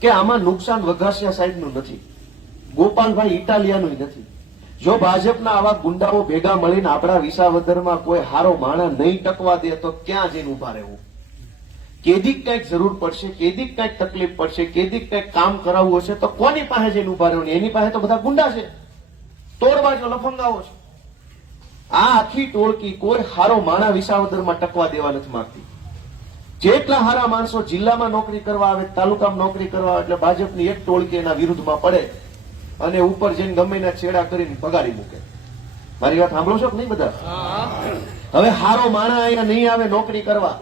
કે આમાં નુકસાન વઘાસિયા સાહેબનું નથી, ગોપાલભાઈ ઇટાલિયાનું નથી. જો ભાજપના આવા ગુંડાઓ ભેગા મળીને આપણા વિસાવદરમાં કોઈ હારો માણા નહીં ટકવા દે તો ક્યાં જઈને ઉભા રહેવું? કેદીક કઈક જરૂર પડશે, કેદીક કઈક તકલીફ પડશે, કેદીક કઈક કામ કરાવવું હશે તો કોની પાસે જઈને ઉભા રહેવું? એની પાસે તો બધા ગુંડા છે, તોડબાજો લફંગાઓ છે. આ આખી ટોળકી કોઈ હારો માણા વિસાવદરમાં ટકવા દેવા નથી માંગતી. જેટલા હારા માણસો જિલ્લામાં નોકરી કરવા આવે, તાલુકામાં નોકરી કરવા આવે, એટલે ભાજપની એક ટોળકી એના વિરુદ્ધમાં પડે અને ઉપર જઈને ગમે એના છેડા કરીને ભગાડી મૂકે. મારી વાત સાંભળો છો કે નહીં બધા? હવે હારો માણા અહીંયા નહીં આવે નોકરી કરવા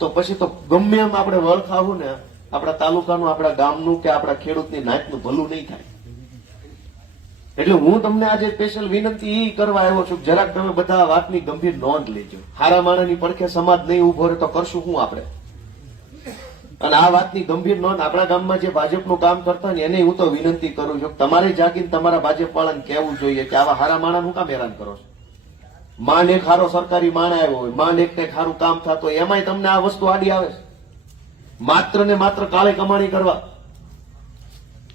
તો પછી તો ગમે એમ આપણે વળખાવું ને આપણા તાલુકાનું, આપણા ગામનું કે આપણા ખેડૂતની નાતનું ભલું નહીં થાય. એટલે હું તમને આજે સ્પેશિયલ વિનંતી એ કરવા આવ્યો છું, જરાક તમે બધા વાતની ગંભીર નોંધ લેજો. હારા માણાની પડખે સમાજ નહીં ઉભો રહે તો કરશું શું આપણે? અને આ વાતની ગંભીર નોંધ આપણા ગામમાં જે ભાજપનું કામ કરતા ને એને હું તો વિનંતી કરું છું, તમારે જાગીને તમારા ભાજપ વાળાને કહેવું જોઈએ કે આવા હારા માણા હું કામ હેરાન કરો છો? માંડ એક હારો સરકારી માણ આવ્યો હોય, માંડ એક કઈક સારું કામ થતું હોય, એમાંય તમને આ વસ્તુ આડી આવે છે માત્ર ને માત્ર કાળે કમાણી કરવા.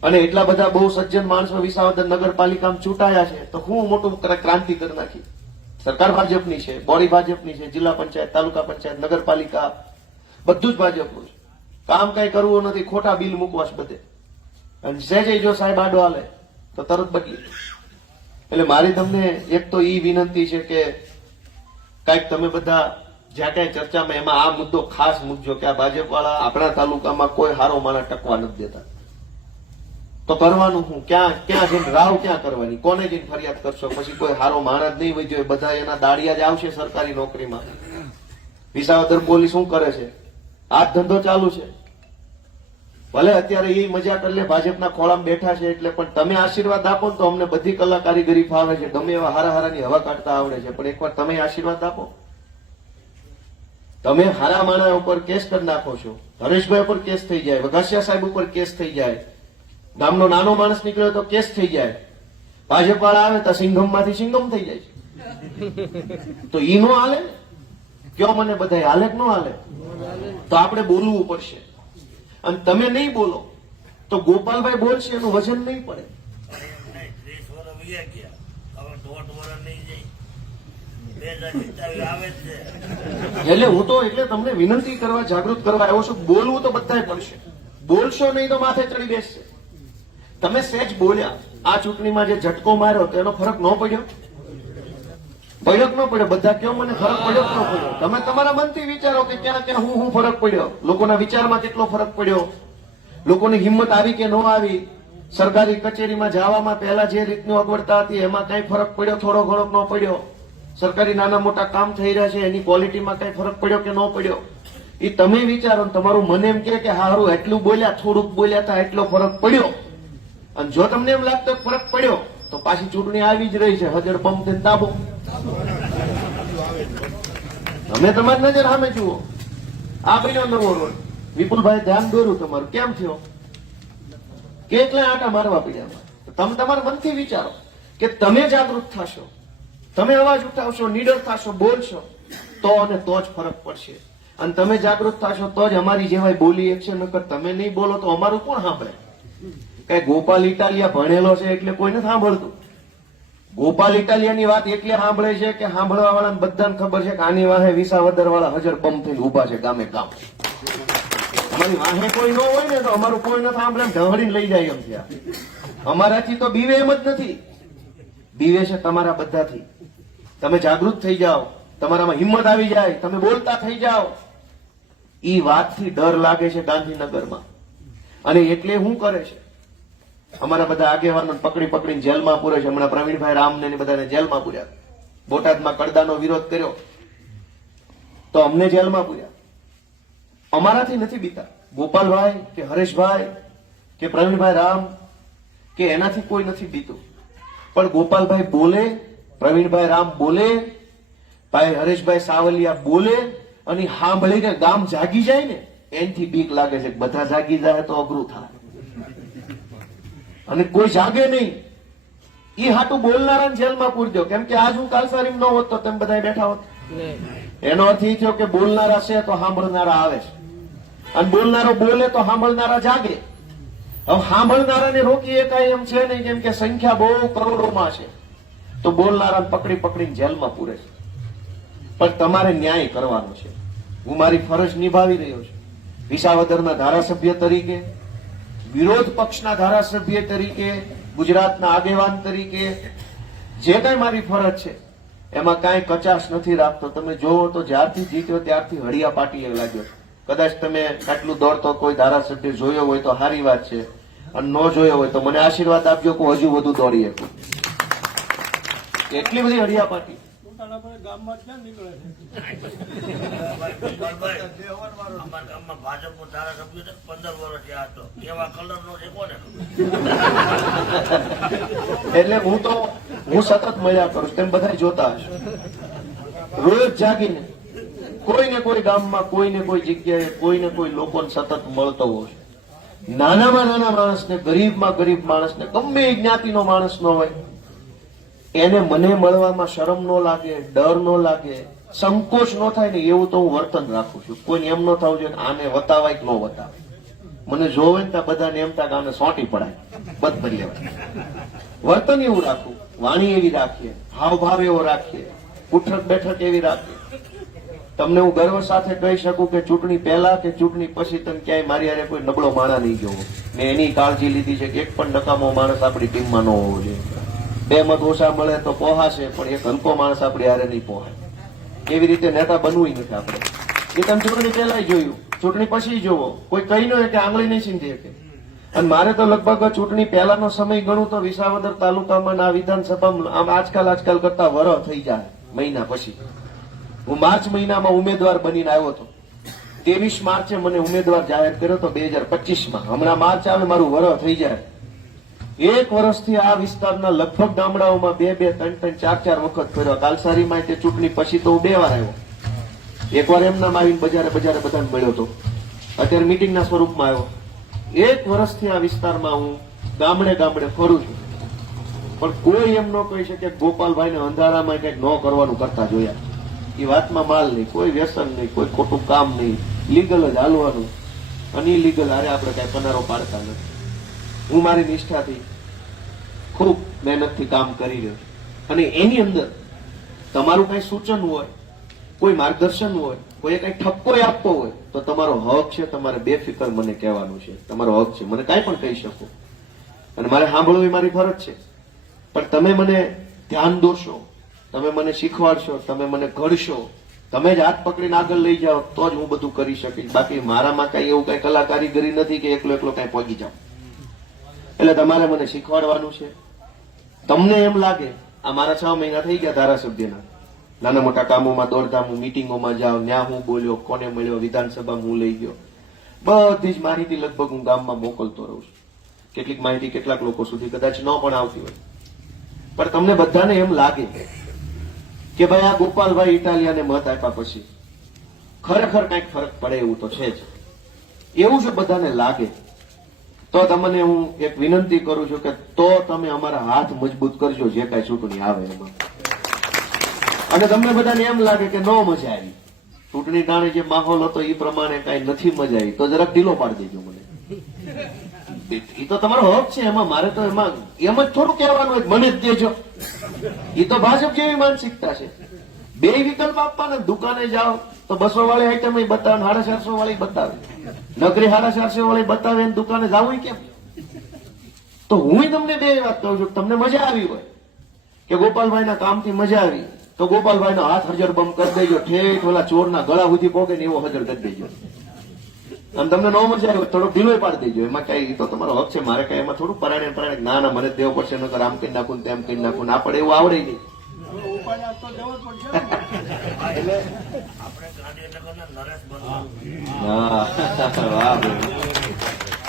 અને એટલા બધા બહુ સજ્જન માણસો વિસાવદર નગરપાલિકામાં ચૂંટાયા છે તો હું મોટું ક્રાંતિ કરી નાખી. સરકાર ભાજપની છે, બોડી ભાજપની છે, જિલ્લા પંચાયત, તાલુકા પંચાયત, નગરપાલિકા બધું જ ભાજપનું છે. કામ કઈ કરવું નથી, ખોટા બિલ મૂકવા છે બધે. અને સહેજે જો સાહેબ આડો હાલે તો તરત બદલી. એટલે મારી તમને એક તો ઈ વિનંતી છે કે કઈક તમે બધા જ્યાં કઈ ચર્ચામાં એમાં આ મુદ્દો ખાસ મૂકજો કે આ ભાજપ વાળા આપણા તાલુકામાં કોઈ હારો માણા ટકવા નથી દેતા. તો કરવાનું હું? ક્યાં ક્યાં જઈને રાવ ક્યાં કરવાની? કોને જઈને ફરિયાદ કરશો? પછી કોઈ હારો માણસ જ નહીં વધ્યો, બધા એના દાડિયા જ આવશે સરકારી નોકરીમાં. વિસાવદર પોલીસ શું કરે છે? આ ધંધો ચાલુ છે. ભલે અત્યારે એ મજા કરી લે, ભાજપના ખોળામાં બેઠા છે એટલે, પણ તમે આશીર્વાદ આપો ને તો અમને બધી કલા કારીગરી ફાવે છે, ગમે એવા હારા હારાની હવા કાઢતા આવડે છે. પણ એકવાર તમે આશીર્વાદ આપો. તમે હારા માણા ઉપર કેસ કરી નાખો છો, હરેશભાઈ ઉપર કેસ થઈ જાય, વઘાસિયા સાહેબ ઉપર કેસ થઈ જાય, ગામનો નાનો માણસ નીકળ્યો તો કેસ થઈ જાય, ભાજપ વાળા આવે તો સિંઘમ માંથી સિંઘમ થઈ જાય. તો ઈ નો હાલે? કયો મને બધા હાલે કે નો હાલે? તો આપણે બોલવું પડશે. અને તમે નહીં બોલો તો ગોપાલભાઈ બોલશે, એનું વજન નહીં પડે. એટલે હું તો એટલે તમને વિનંતી કરવા, જાગૃત કરવા આવ્યો છું. બોલવું તો બધાય પડશે, બોલશો નહીં તો માથે ચડી બેસશે. તમે સહેજ બોલ્યા, આ ચૂંટણીમાં જે ઝટકો માર્યો તો એનો ફરક ન પડ્યો? પડ્યો કે ન પડ્યો? બધા કયો મને ફરક પડ્યો કે ન પડ્યો? તમે તમારા મનથી વિચારો કે ક્યાં ક્યાં હું ફરક પડ્યો, લોકોના વિચારમાં કેટલો ફરક પડ્યો, લોકોની હિંમત આવી કે ન આવી, સરકારી કચેરીમાં જવામાં પહેલા જે રીતની અગવડતા હતી એમાં કઈ ફરક પડ્યો? થોડો ઘણો ન પડ્યો? સરકારી નાના મોટા કામ થઈ રહ્યા છે એની ક્વોલિટીમાં કઈ ફરક પડ્યો કે ન પડ્યો? એ તમે વિચારો. તમારું મને એમ કે હારું એટલું બોલ્યા, થોડુંક બોલ્યા હતા, એટલો ફરક પડ્યો. અને જો તમને એમ લાગતો ફરક પડ્યો તો પાછી ચૂંટણી આવી જ રહી છે, હજર પંપ થઈને દાબો. તમે તમારી નજર સામે જુઓ. આ બન્યો નવો રોડ, વિપુલભાઈ ધ્યાન દોર્યું તમારું, કેમ થયો? કેટલા આટા મારવા પડ્યા? તમે તમારા મનથી વિચારો કે તમે જાગૃત થશો, તમે અવાજ ઉઠાવશો, નીડર થશો, બોલશો તો અને તો જ ફરક પડશે. અને તમે જાગૃત થશો તો જ અમારી જેવાય બોલી એક છે. નકર તમે નહીં બોલો તો અમારું કોણ સાંભળે? કઈ ગોપાલ ઇટાલિયા ભણેલો છે એટલે કોઈ નથી સાંભળતું. ગોપાલ ઇટાલિયાની વાત એટલે સાંભળે છે કે સાંભળવા વાળાને બધાને ખબર છે કે આની વાહે વિસાવદર વાળા હજર બમ થઈને ઉભા છે ગામે ગામ. અમારી વાહે કોઈ ન હોય ને તો અમારું કોઈ નથી સાંભળે, ઢહડીને લઈ જાય એમ છે. અમારાથી તો બીવે એમ જ નથી, બીવે છે તમારા બધાથી. તમે જાગૃત થઈ જાઓ, તમારામાં હિંમત આવી જાય, તમે બોલતા થઈ જાઓ. ઈ વાતથી ડર લાગે છે ગાંધીનગરમાં. અને એટલે શું કરે છે, અમારા બધા આગેવાનો પકડી પકડીને જેલમાં પૂરે છે. હમણાં પ્રવીણભાઈ રામને બધાને જેલમાં પૂર્યા. બોટાદમાં કડદાનો વિરોધ કર્યો તો અમને જેલમાં પૂર્યા. અમારાથી નથી બીતા. ગોપાલભાઈ કે હરેશભાઈ કે પ્રવીણભાઈ રામ કે એનાથી કોઈ નથી બીતું. પણ ગોપાલભાઈ બોલે, પ્રવીણભાઈ રામ બોલે, ભાઈ હરેશભાઈ સાવલિયા બોલે અને સાંભળીને ગામ જાગી જાય ને એનાથી બીક લાગે છે. બધા જાગી જાય તો અઘરું થાય અને કોઈ જાગે નહીં. ઈ હાટું બોલનારા જેલમાં પૂરજો. કેમ કે આજ હું કાલસારીમ ન હોત તો તમે બધા બેઠા હોત. એનો અર્થ એ થયો કે બોલનારા છે તો સાંભળનારા આવે છે. અને બોલનારો બોલે તો સાંભળનારા જાગે. હવે સાંભળનારાને રોકી એકાય એમ છે નહીં, કેમ કે સંખ્યા બહુ કરોડોમાં છે, તો બોલનારાને પકડી પકડીને જેલમાં પૂરે છે. પણ તમારે ન્યાય કરવાનો છે. હું મારી ફરજ નિભાવી રહ્યો છું વિસાવદરના ધારાસભ્ય તરીકે, વિરોધ પક્ષના ધારાસભ્ય તરીકે, ગુજરાતના આગેવાન તરીકે. જે કઈ મારી ફરજ છે એમાં કાંઈ કચાશ નથી રાખતો. તમે જોવો તો જ્યારથી જીત્યો ત્યારથી હળિયા પાટીએ લાગ્યો. કદાચ તમે આટલું દોડતો કોઈ ધારાસભ્ય જોયો હોય તો સારી વાત છે, અને ન જોયો હોય તો મને આશીર્વાદ આપજો કે હજુ વધુ દોડી શકું. એટલી બધી હળિયા પાટી. અમારા ગામમાં ભાજપનો ધારાસભ્ય 15 વર્ષ થયા હતો. કેવા કલરનો છે કોને ખબર? એટલે હું સતત મળ્યા કરું છું, તેમ બધા જોતા હશે. રોજ જાગીને કોઈને કોઈ ગામમાં, કોઈને કોઈ જગ્યાએ, કોઈને કોઈ લોકોને સતત મળતો હોય. નાનામાં નાના માણસને, ગરીબમાં ગરીબ માણસને, ગમે એ જ્ઞાતિનો માણસ ન હોય, એને મને મળવામાં શરમ ન લાગે, ડર ન લાગે, સંકોચ ન થાય ને એવું તો હું વર્તન રાખું છું. કોઈને એમ ન થવું જોઈએ આને વતાવાય કે ન વતાવાય. મને જોવે ને ત્યાં બધાને એમ થાય કે આને સોંટી પડાય, બધ ભરી લેવાય. વર્તન એવું રાખવું, વાણી એવી રાખીએ, હાવભાવ એવો રાખીએ, ઉઠક બેઠક એવી રાખીએ. તમને હું ગર્વ સાથે કહી શકું કે ચૂંટણી પહેલા કે ચૂંટણી પછી તમે ક્યાંય મારી હારે કોઈ નબળો માણસ નહીં જોવો. મેં એની કાળજી લીધી છે કે એક પણ નકામો માણસ આપણી ટીમમાં ન હોવો જોઈએ. 2 મત ઓછા મળે તો પોહાશે, પણ એક હલકો માણસ આપણી હારે નહીં પોહાય. એવી રીતે નેતા બનવું નથી આપણે. એ તમે ચૂંટણી પહેલા જોયું, ચૂંટણી પછી જોવો, કોઈ કઈ ન કે આંગળી નહીં સીંધી શકે. અને મારે તો લગભગ ચૂંટણી પહેલાનો સમય ગણું તો વિસાવદર તાલુકામાં આ વિધાનસભામાં આમ આજકાલ કરતા વરહ થઈ જાય મહિના પછી. હું માર્ચ મહિનામાં ઉમેદવાર બનીને આવ્યો હતો. 23 માર્ચે મને ઉમેદવાર જાહેર કર્યો હતો 2025માં. હમણાં માર્ચ આવે મારું વરહ થઈ જાય. 1 વર્ષથી આ વિસ્તારના લગભગ ગામડાઓમાં 2-2, 3-3, 4-4 વખત ફર્યો. કાલસારીમાં તે ચૂંટણી પછી તો હું 2 વાર આવ્યો. એકવાર એમના આવીને બજારે બધાને મળ્યો હતો, અત્યારે મીટિંગના સ્વરૂપમાં આવ્યો. 1 વર્ષથી આ વિસ્તારમાં હું ગામડે ફરું છું, પણ કોઈ એમ ન કહી શકે ગોપાલભાઈને અંધારામાં કંઈક ન કરવાનું કરતા જોયા. એ વાતમાં માલ નહીં, કોઈ વ્યસન નહીં, કોઈ ખોટું કામ નહીં, લીગલ જ હાલવાનું. અને ઇલીગલ હારે આપણે કઈ પનારો પાડતા નથી. હું મારી નિષ્ઠાથી ખૂબ મહેનતથી કામ કરી રહ્યો છું. અને એની અંદર તમારું કઈ સૂચન હોય, કોઈ માર્ગદર્શન હોય, કોઈ કઈ ઠપકો આપવો હોય તો તમારો હક છે. તમારે બેફિકર મને કહેવાનું છે, તમારો હક છે. મને કાંઈ પણ કહી શકો અને મારે સાંભળવું એ મારી ફરજ છે. પણ તમે મને ધ્યાન દોશો, તમે મને શીખવાડશો, તમે મને ઘડશો, તમે જ હાથ પકડીને આગળ લઈ જાઓ તો જ હું બધું કરી શકીશ. બાકી મારામાં કઈ એવું કઈ કલાકારીગરી નથી કે એકલો કઈ પહોંચી જાઉં. એટલે તમારે મને શીખવાડવાનું છે. તમને એમ લાગે આ મારા 6 મહિના થઈ ગયા ધારાસભ્યના, નાના મોટા કામોમાં દોડધામ, હું મિટિંગોમાં જાઉં, ત્યાં હું બોલ્યો, કોને મળ્યો, વિધાનસભામાં હું લઈ ગયો, બધી જ માહિતી લગભગ હું ગામમાં મોકલતો રહું છું. કેટલીક માહિતી કેટલાક લોકો સુધી કદાચ ન પણ આવતી હોય, પણ તમને બધાને એમ લાગે કે ભાઈ આ ગોપાલભાઈ ઇટાલિયાને મત આપ્યા પછી ખરેખર કઈક ફરક પડે એવું તો છે જ. એવું જો બધાને લાગે તો તમને હું એક વિનંતી કરું છું કે તો તમે અમારા હાથ મજબૂત કરજો જે કઈ ચૂંટણી આવે એમાં. અને તમને બધાને એમ લાગે કે ન મજા આવી, ચૂંટણી ટાણે જે માહોલ હતો એ પ્રમાણે કઈ નથી મજા આવી, તો જરાક ઢીલો પાડી દેજો મને. એ તો તમારો હક છે, એમાં મારે તો એમ જ થોડું કહેવાનું હોય મને જ દેજો. એ તો ભાજપ જેવી માનસિકતા છે. 2 વિકલ્પ આપવાના, દુકાને જાઓ તો 200 વાળી આઈટમ બતાવે, 450 વાળી બતાવે, નકરી 450 વાળી બતાવે, દુકાને જવું કેમ? તો હું તમને 2 વાત કહું છું. તમને મજા આવી હોય કે ગોપાલભાઈના કામથી મજા આવી તો ગોપાલભાઈનો હાથ હજર બમ કરી દેજો, ઠેઠ ઓલા ચોરના ગળા સુધી પોકે ને એવો હજર કરી દેજો. અને તમને ન મજા આવે થોડો ઢીલો પાડી દેજો. એમાં કઈ તો તમારો હક છે, મારે કઈ એમાં થોડું પરાણે ના મને દેવો પડશે, નકર આમ કરી નાખું તેમ કરી નાખું, ના પડે એવું આવડે નહીં.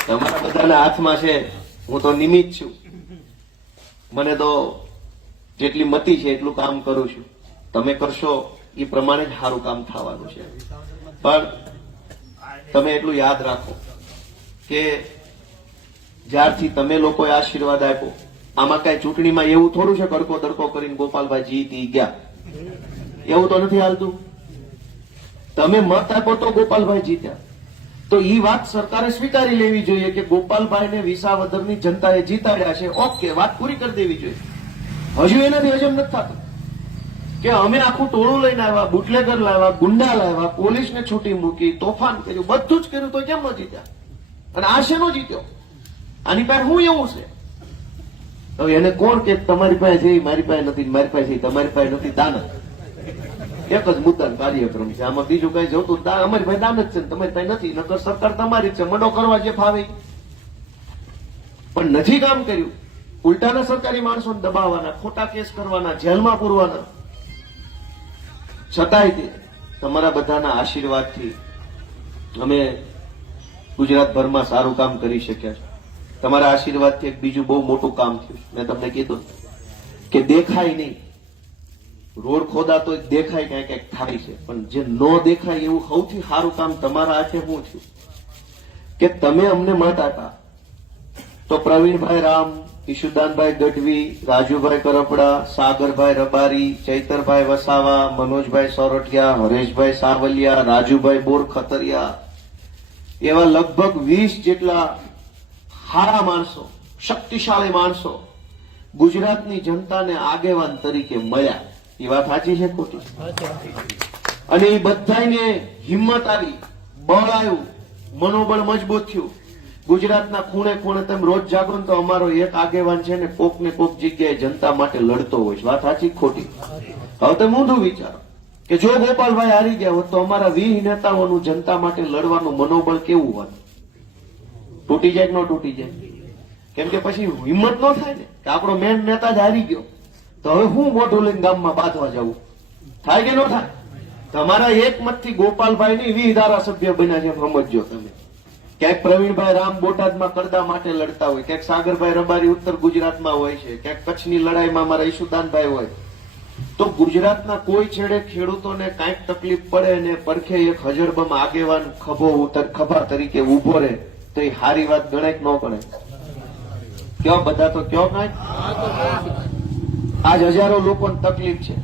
તમારા બધાના હાથમાં છે. હું તો નિમિત્ત છું. મને તો જેટલી મતી છે એટલું કામ કરું છું. તમે કરશો એ પ્રમાણે જ સારું કામ થવાનું છે. પણ તમે એટલું યાદ રાખો કે જ્યારથી તમે લોકોએ આશીર્વાદ આપ્યો, આમાં કઈ ચૂંટણીમાં એવું થોડું છે કડકો દડકો કરીને ગોપાલભાઈ જીતી ગયા, એવું તો નથી હાલતું. તમે મત આપ્યો તો ગોપાલભાઈ જીત્યા, તો ઈ વાત સરકારે સ્વીકારી લેવી જોઈએ કે ગોપાલભાઈને વિસાવદરની જનતાએ જીતાડ્યા છે. ઓકે, વાત પૂરી કરી દેવી જોઈએ. હજુ એનાથી હજમ નથી થતું કે અમે આખું ટોળું લઈને આવ્યા, બુટલેગર લાવ્યા, ગુંડા લાવ્યા, પોલીસને છૂટી મૂકી, તોફાન કર્યું, બધું જ કર્યું, તો કેમ ન જીત્યા? અને આ શેનો જીત્યો? આની પાસે શું એવું છે? હવે એને કોણ કે તમારી પાસે છે, મારી પાસે નથી, મારી પાસે છે, તમારી પાસે નથી? દાન એક જ મુદ્દાનો કાર્યક્રમ છે, આમાં બીજું કઈ જોતું? અમારી પાસે દાન જ છે, તમારી પાસે નથી, નકર સરકાર તમારી જ છે, મંડો કરવા જે ફાવે. પણ નથી કામ કર્યું. ઉલટાના સરકારી માણસોને દબાવવાના, ખોટા કેસ કરવાના, જેલમાં પૂરવાના. છતાંય તમારા બધાના આશીર્વાદથી અમે ગુજરાતભરમાં સારું કામ કરી શક્યા છે. તમારા આશીર્વાદથી એક બીજું બહુ મોટું કામ થયું. મેં તમને કીધું કે દેખાય નહીં, રોડ ખોદાતો દેખાય ક્યાંક ક્યાંક થાય છે, પણ જે ન દેખાય એવું સૌથી સારું કામ તમારા હાથે શું થયું કે તમે અમને મત આપ્યા તો પ્રવીણભાઈ રામ, ઈશુદાનભાઈ ગઢવી, રાજુભાઈ કરપડા, સાગરભાઈ રબારી, ચૈતરભાઈ વસાવા, મનોજભાઈ સોરઠિયા, હરેશભાઈ સાવલિયા, રાજુભાઈ બોરખતરિયા, એવા લગભગ 20 જેટલા સારા માણસો, શક્તિશાળી માણસો ગુજરાતની જનતાને આગેવાન તરીકે મળ્યા. એ વાત સાચી છે ખોટી? અને એ બધાને હિંમત આવી, બળ આવ્યું, મનોબળ મજબૂત થયું. ગુજરાતના ખૂણે ખૂણે તમે રોજ જાગો તો અમારો એક આગેવાન છે ને કોક ને કોક જગ્યાએ જનતા માટે લડતો હોય છે. વાત સાચી ખોટી? હવે તમે ઊંધું વિચારો કે જો ગોપાલભાઈ હારી ગયા હોત તો અમારા 20 નેતાઓનું જનતા માટે લડવાનું મનોબળ કેવું હોત? તૂટી જાય કે ન તૂટી જાય? કેમ કે પછી હિંમત ન થાય ને કે આપણો મેન નેતા જ હારી ગયો, તો હવે હું મોઢું લઈને ગામમાં બાંધવા જવું? થાય કે ન થાય? તમારા એક મતથી ગોપાલભાઈ ની 20 ધારાસભ્ય બન્યા છે, સમજજો તમે. ક્યાંક પ્રવીણભાઈ રામ બોટાદમાં કરદા માટે લડતા હોય, ક્યાંક સાગરભાઈ રબારી ઉત્તર ગુજરાતમાં હોય છે, ક્યાંક કચ્છની લડાઈમાં મારા ઈશુદાનભાઈ હોય. તો ગુજરાતના કોઈ છેડે ખેડૂતોને કાંઈક તકલીફ પડે ને પડખે એક હજરબમ આગેવાન ખભા તરીકે ઉભો રહે તો એ સારી વાત ગણાય કે ન ગણાય? કયો બધા તો કયો કાંઈક? આજ હજારો લોકોને તકલીફ છે,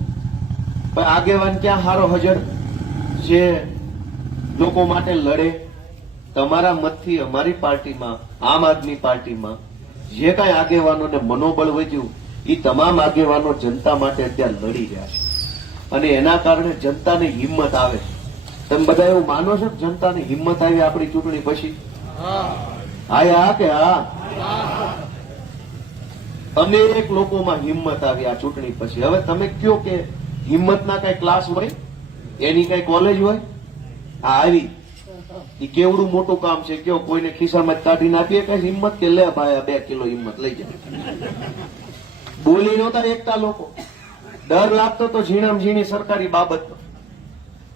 પણ આગેવાન ક્યાં હારો હજર જે લોકો માટે લડે? તમારા મતથી અમારી પાર્ટીમાં, આમ આદમી પાર્ટીમાં જે કાંઈ આગેવાનોને મનોબળ વધ્યું એ તમામ આગેવાનો જનતા માટે અત્યારે લડી રહ્યા છે. અને એના કારણે જનતાને હિંમત આવે છે. તમે બધા એવું માનો છો કે જનતાને હિંમત આવી આપણી ચૂંટણી પછી? હા કે હા? અનેક લોકોમાં હિંમત આવી આ ચૂંટણી પછી. હવે તમે કયો કે હિંમતના કઈ ક્લાસ હોય, એની કઈ કોલેજ હોય? આ આવી એ કેવડું મોટું કામ છે. કયો કોઈને ખિસ્સામાં કાઢી નાખીએ કઈ હિંમત કે લે ભાઈ 2 કિલો હિંમત લઈ જાય? બોલી નહોતા એકતા લોકો. ડર લાગતો તો ઝીણામ ઝીણી સરકારી બાબતનો.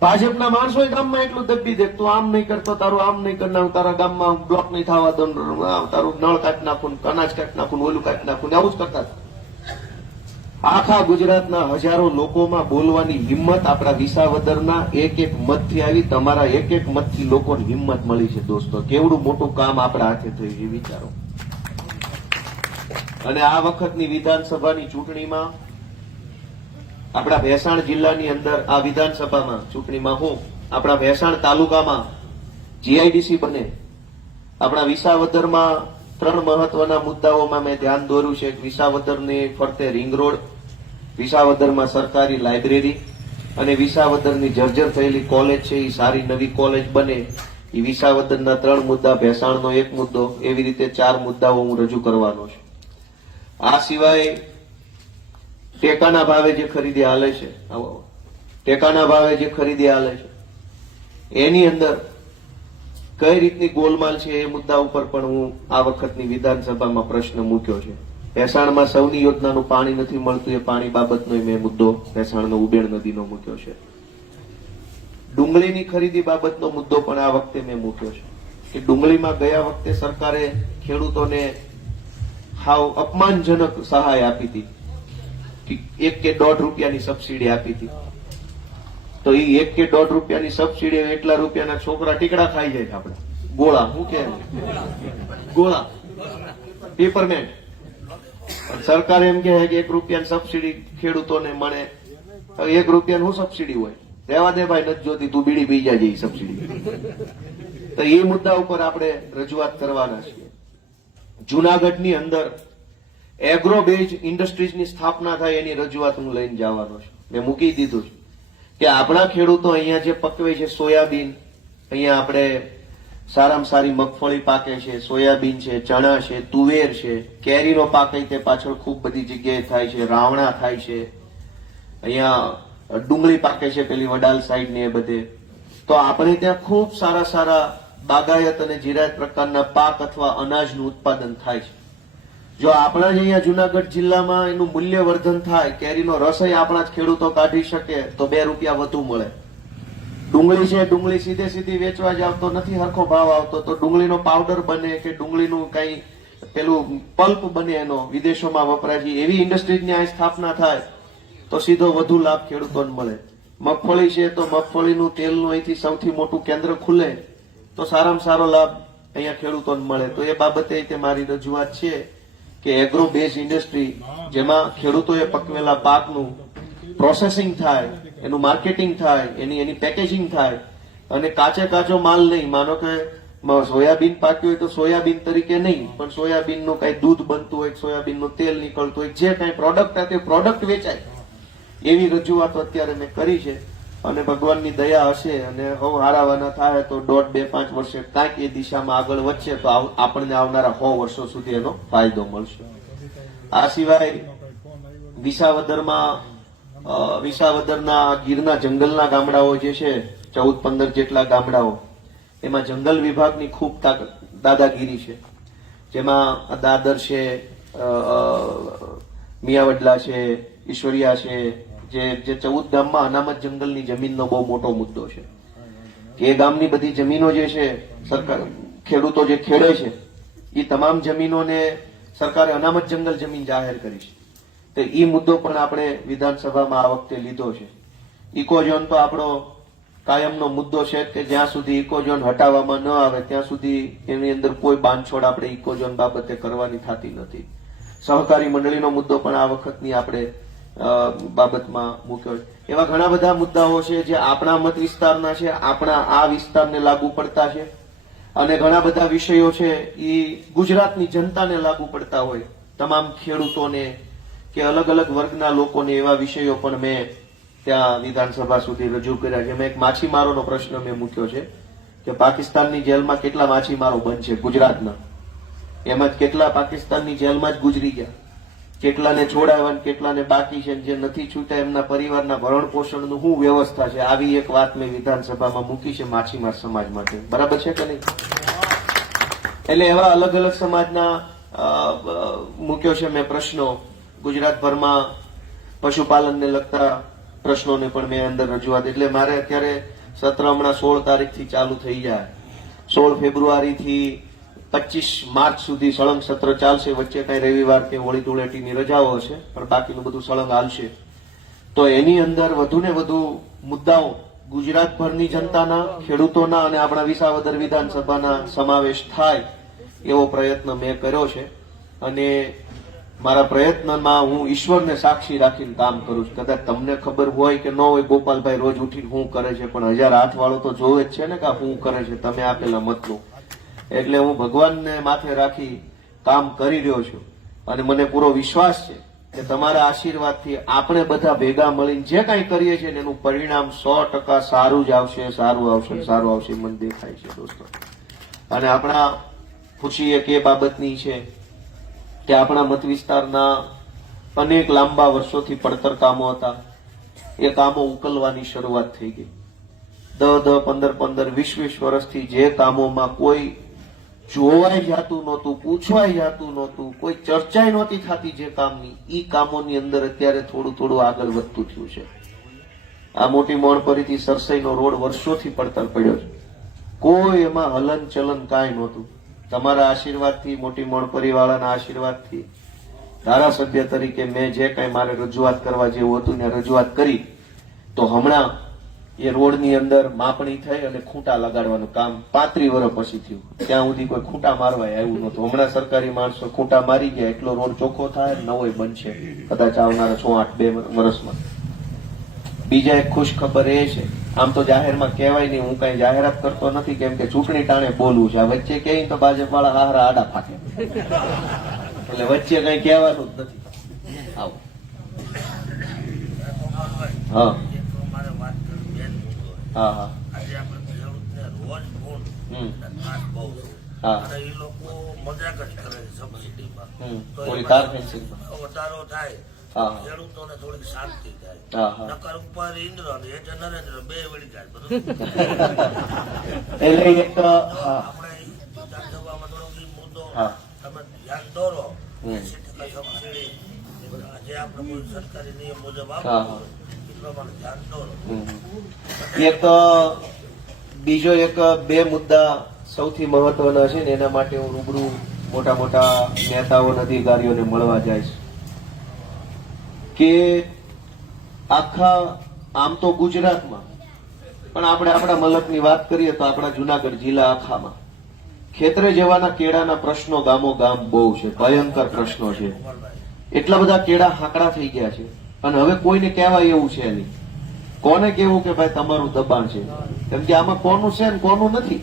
ભાજપના માણસો ગામમાં એટલું દબી દે, તું આમ નહીં કરતો, તારું આમ નહીં કરનારું, તારા ગામમાં બ્લોક નહીં થવા દો, તારું નળ કાઢી નાખું, અનાજ કાઢી નાખું, ઓલું કાઢી નાખું, આવું જ કરતા. આખા ગુજરાતના હજારો લોકોમાં બોલવાની હિંમત આપણા વિસાવદરના એક મતથી આવી. તમારા એક મતથી લોકોને હિંમત મળી છે. દોસ્તો, કેવડું મોટું કામ આપણા હાથે થયું છે વિચારો. અને આ વખતની વિધાનસભાની ચૂંટણીમાં આપણા ભેસાણ જિલ્લાની અંદર આ વિધાનસભામાં ચૂંટણીમાં આપણા ભેસાણ તાલુકામાં જીઆઈડીસી બને. આપણા વિસાવદરમાં 3 મહત્વના મુદ્દાઓમાં મેં ધ્યાન દોર્યું છે. વિસાવદરની ફરતે રિંગ રોડ, વિસાવદરમાં સરકારી લાઇબ્રેરી અને વિસાવદરની જર્જર થયેલી કોલેજ છે એ સારી નવી કોલેજ બને. એ વિસાવદરના 3 મુદ્દા, ભેસાણનો 1 મુદ્દો, એવી રીતે 4 મુદ્દાઓ હું રજૂ કરવાનો છું. આ સિવાય ટેકાના ભાવે જે ખરીદી હાલે છે, ટેકાના ભાવે જે ખરીદી હાલે છે એની અંદર કઈ રીતની ગોલમાલ છે એ મુદ્દા ઉપર પણ હું આ વખતની વિધાનસભામાં પ્રશ્ન મૂક્યો છે. ભેસાણમાં સૌની યોજનાનું પાણી નથી મળતું એ પાણી બાબતનો મેં મુદ્દો ભેસાણનો ઉબેણ નદીનો મૂક્યો છે. ડુંગળીની ખરીદી બાબતનો મુદ્દો પણ આ વખતે મેં મૂક્યો છે કે ડુંગળીમાં ગયા વખતે સરકારે ખેડૂતોને હાવ અપમાનજનક સહાય આપી હતી, 1 કે 1.5 રૂપિયાની સબસિડી આપી હતી. તો એ 1 કે 1.5 રૂપિયાની સબસિડી એટલા રૂપિયાના છોકરા ટીકડા ખાઈ જાય છે. આપણે ગોળા, શું કે ગોળા, પેપરમેન્ટ. સરકાર એમ કહે કે 1 રૂપિયાની સબસિડી ખેડૂતોને મળે. 1 રૂપિયાની શું સબસિડી હોય? રહેવા દે ભાઈ, નથી જોતી, તું બીડી પી જાય સબસિડી. તો એ મુદ્દા ઉપર આપણે રજૂઆત કરવાના છીએ. જુનાગઢની અંદર એગ્રો બેઝ ઇન્ડસ્ટ્રીઝની સ્થાપના થાય એની રજૂઆત હું લઈને જવાનો છું. મેં મૂકી દીધું છે કે આપણા ખેડૂતો અહીંયા જે પકવે છે સોયાબીન, અહીંયા આપણે સારામાં સારી મગફળી પાકે છે, સોયાબીન છે, ચણા છે, તુવેર છે, કેરીનો પાક તે પાછળ ખૂબ બધી જગ્યાએ થાય છે, રાવણા થાય છે, અહીંયા ડુંગળી પાકે છે પેલી વડાલ સાઈડ ને એ બધે. તો આપણે ત્યાં ખૂબ સારા સારા બાગાયત અને જીરાયત પ્રકારના પાક અથવા અનાજનું ઉત્પાદન થાય છે. જો આપણા જ અહીંયા જુનાગઢ જિલ્લામાં એનું મૂલ્યવર્ધન થાય, કેરીનો રસોઈ આપણા જ ખેડૂતો કાઢી શકે તો 2 રૂપિયા વધુ મળે. ડુંગળી છે, ડુંગળી સીધે સીધી વેચવા જાવ તો નથી હરખો ભાવ આવતો, તો ડુંગળીનો પાવડર બને કે ડુંગળીનું કઈ પેલું પલ્પ બને એનો વિદેશોમાં વપરાય છે, એવી ઇન્ડસ્ટ્રીઝની અહીં સ્થાપના થાય તો સીધો વધુ લાભ ખેડૂતોને મળે. મગફળી છે તો મગફળીનું તેલનું અહીંથી સૌથી મોટું કેન્દ્ર ખુલે તો સારામાં સારો લાભ અહીંયા ખેડૂતોને મળે. તો એ બાબતે તે મારી રજૂઆત છે કે એગ્રો બેઝ ઇન્ડસ્ટ્રી જેમાં ખેડૂતોએ પકવેલા પાકનું પ્રોસેસિંગ થાય, એનું માર્કેટિંગ થાય, એની પેકેજિંગ થાય અને કાચો માલ નહીં. માનો કે સોયાબીન પાક્યું હોય તો સોયાબીન તરીકે નહીં, પણ સોયાબીનનું કઈ દૂધ બનતું હોય, સોયાબીનનું તેલ નીકળતું હોય, જે કઈ પ્રોડક્ટ હોય તે પ્રોડક્ટ વેચાય, એવી રજૂઆતો અત્યારે મેં કરી છે. અને ભગવાનની દયા હશે અને હવે હારાવાના થાય તો 1.5-2-5 વર્ષે કાંઈક એ દિશામાં આગળ વધશે તો આપણને આવનારા 100 વર્ષો સુધી એનો ફાયદો મળશે. આ સિવાય વિસાવદરના ગીરના જંગલના ગામડાઓ જે છે 14-15 જેટલા ગામડાઓ, એમાં જંગલ વિભાગની ખૂબ દાદાગીરી છે. જેમાં દાદર છે, મિયાવડલા છે, ઈશ્વરિયા છે, જે 14 ગામમાં અનામત જંગલની જમીનનો બહુ મોટો મુદ્દો છે કે એ ગામની બધી જમીનો જે છે સરકાર ખેડૂતો જે ખેડે છે એ તમામ જમીનોને સરકારે અનામત જંગલ જમીન જાહેર કરી છે. તો એ મુદ્દો પણ આપણે વિધાનસભામાં આ વખતે લીધો છે. ઇકોઝોન તો આપણો કાયમનો મુદ્દો છે કે જ્યાં સુધી ઇકોઝોન હટાવવામાં ન આવે ત્યાં સુધી એની અંદર કોઈ બાંધછોડ આપણે ઇકોઝોન બાબતે કરવાની થતી નથી. સહકારી મંડળીનો મુદ્દો પણ આ વખતની આપણે બાબતમાં મૂક્યો છે. એવા ઘણા બધા મુદ્દાઓ છે જે આપણા મત વિસ્તારના છે, આપણા આ વિસ્તારને લાગુ પડતા છે અને ઘણા બધા વિષયો છે એ ગુજરાતની જનતાને લાગુ પડતા હોય, તમામ ખેડૂતોને કે અલગ અલગ વર્ગના લોકોને એવા વિષયો પણ મેં ત્યાં વિધાનસભા સુધી રજૂ કર્યા છે. મેં એક માછીમારોનો પ્રશ્ન મેં મૂક્યો છે કે પાકિસ્તાનની જેલમાં કેટલા માછીમારો બંધ છે ગુજરાતના, એમાં જ કેટલા પાકિસ્તાનની જેલમાં જ ગુજરી ગયા, કેટલાને છોડાવ્યા, કેટલાને બાકી છે, જે નથી છૂટ્યા એમના પરિવારના ભરણ પોષણનું શું વ્યવસ્થા છે. આવી એક વાત મેં વિધાનસભામાં મૂકી છે માછીમાર સમાજ માટે. બરાબર છે કે નહીં? એટલે એવા અલગ અલગ સમાજના મૂક્યો છે મેં પ્રશ્નો. ગુજરાતભરમાં પશુપાલનને લગતા પ્રશ્નોને પણ મેં અંદર રજૂઆત. એટલે મારે અત્યારે સત્ર હમણાં 16 તારીખથી ચાલુ થઈ જાય, 16 ફેબ્રુઆરીથી 25 માર્ચ સુધી સળંગ સત્ર ચાલશે. વચ્ચે કઈ રવિવાર કે હોળી ધૂળેટીની રજાઓ હશે, પણ બાકીનું બધું સળંગ હાલશે. તો એની અંદર વધુ ને વધુ મુદ્દાઓ ગુજરાતભરની જનતાના, ખેડૂતોના અને આપણા વિસાવદર વિધાનસભાના સમાવેશ થાય એવો પ્રયત્ન મેં કર્યો છે. અને મારા પ્રયત્નમાં હું ઈશ્વરને સાક્ષી રાખીને કામ કરું છું. કદાચ તમને ખબર હોય કે ન હોય, ગોપાલભાઈ રોજ ઉઠીને શું કરે છે, પણ 1000 હાથ વાળો તો જોવે જ છે ને કે શું કરે છે તમે આપેલા મતનું. એટલે હું ભગવાનને માથે રાખી કામ કરી રહ્યો છું અને મને પૂરો વિશ્વાસ છે કે તમારા આશીર્વાદથી આપણે બધા ભેગા મળીને જે કાંઈ કરીએ છીએ એનું પરિણામ 100% સારું જ આવશે, સારું આવશે મને દેખાય છે દોસ્તો. અને આપણા ખુશી એક એ બાબતની છે કે આપણા મત વિસ્તારના અનેક લાંબા વર્ષોથી પડતર કામો હતા, એ કામો ઉકલવાની શરૂઆત થઈ ગઈ. 10-10, 15-15, 20-20 વર્ષથી જે કામોમાં કોઈ જોવાય જતું નહોતું, પૂછવાય જતું નહોતું, કોઈ ચર્ચાય નહોતી થતી જે કામની, ઈ કામોની અંદર અત્યારે થોડું આગળ વધતું થયું છે. આ મોટી મોણપરીથી સરસઈનો રોડ વર્ષોથી પડતર પડ્યો છે, કોઈ એમાં હલન ચલન કાંઈ નહોતું. તમારા આશીર્વાદથી, મોટી મોણપરી વાળાના આશીર્વાદથી ધારાસભ્ય તરીકે મેં જે કાંઈ મારે રજૂઆત કરવા જેવું હતું ને રજૂઆત કરી. તો હમણાં એ રોડની અંદર માપણી થઈ અને ખૂંટા લગાડવાનું કામ 35 વર્ષ પછી થયું. ત્યાં સુધી કોઈ ખૂંટા મારવા આવ્યું નહોતું. હમણાં સરકારી માણસો ખૂંટા મારી ગયા, એટલો રોડ ચોખ્ખો થાય, નવો બનશે કદાચ આવનારા 6-8-2 વર્ષમાં. બીજા એક ખુશ ખબર એ છે આમ તો જાહેરમાં કહેવાય નહીં, હું કઈ જાહેરાત કરતો નથી, કેમ કે ચૂંટણી ટાણે બોલવું છે. આ વચ્ચે કઈ તો ભાજપ વાળા હારા આડા ફાટે, એટલે વચ્ચે કઈ કહેવાનું જ નથી. આવું હા એક મારે વાત કરવી બેન મુદ્દો છે. હા હા આજે આપણે ખેડૂતને રોજ ફોન હમ. ત્રાસ બહુ છે. હા. અને એ લોકો મજાક જ કરે છે સબસિડીમાં. તો ઓલી એમાં કાર ફેન્સિંગમાં. વધારો થાય હા. ખેડૂતોને થોડીક શાંતિ થાય. હા હા નકર ઉપર ઇન્દ્ર અને હેઠે નરેન્દ્ર બે વળી જાય બધું. એટલે એક તો હા આપણે ઈ વિધાનસભામાં થોડોક ઈ મુદ્દો હા. તમે ધ્યાન દોરો. હમ. 80% સબસિડી એ બધા જે આપણે કોઈ સરકારી નિયમ મુજબ હા, આપવું હા. હોય, એ પ્રમાણે ધ્યાન દોરો. એક બીજો એક બે મુદ્દા સૌથી મહત્વના છે ને એના માટે હું રૂબરૂ મોટા મોટા નેતાઓ અને અધિકારીઓને મળવા જાય છે કે આખા આમ તો ગુજરાતમાં પણ આપણે આપણા મલકની વાત કરીએ તો આપણા જુનાગઢ જિલ્લા આખામાં ખેતરે જવાના કેળાના પ્રશ્નો ગામો ગામ બહુ છે, ભયંકર પ્રશ્નો છે. એટલા બધા કેળા હાંકડા થઈ ગયા છે અને હવે કોઈને કહેવાય એવું છે નહીં. કોને કેવું કે ભાઈ તમારું દબાણ છે, કેમ કે આમાં કોનું છે ને કોનું નથી.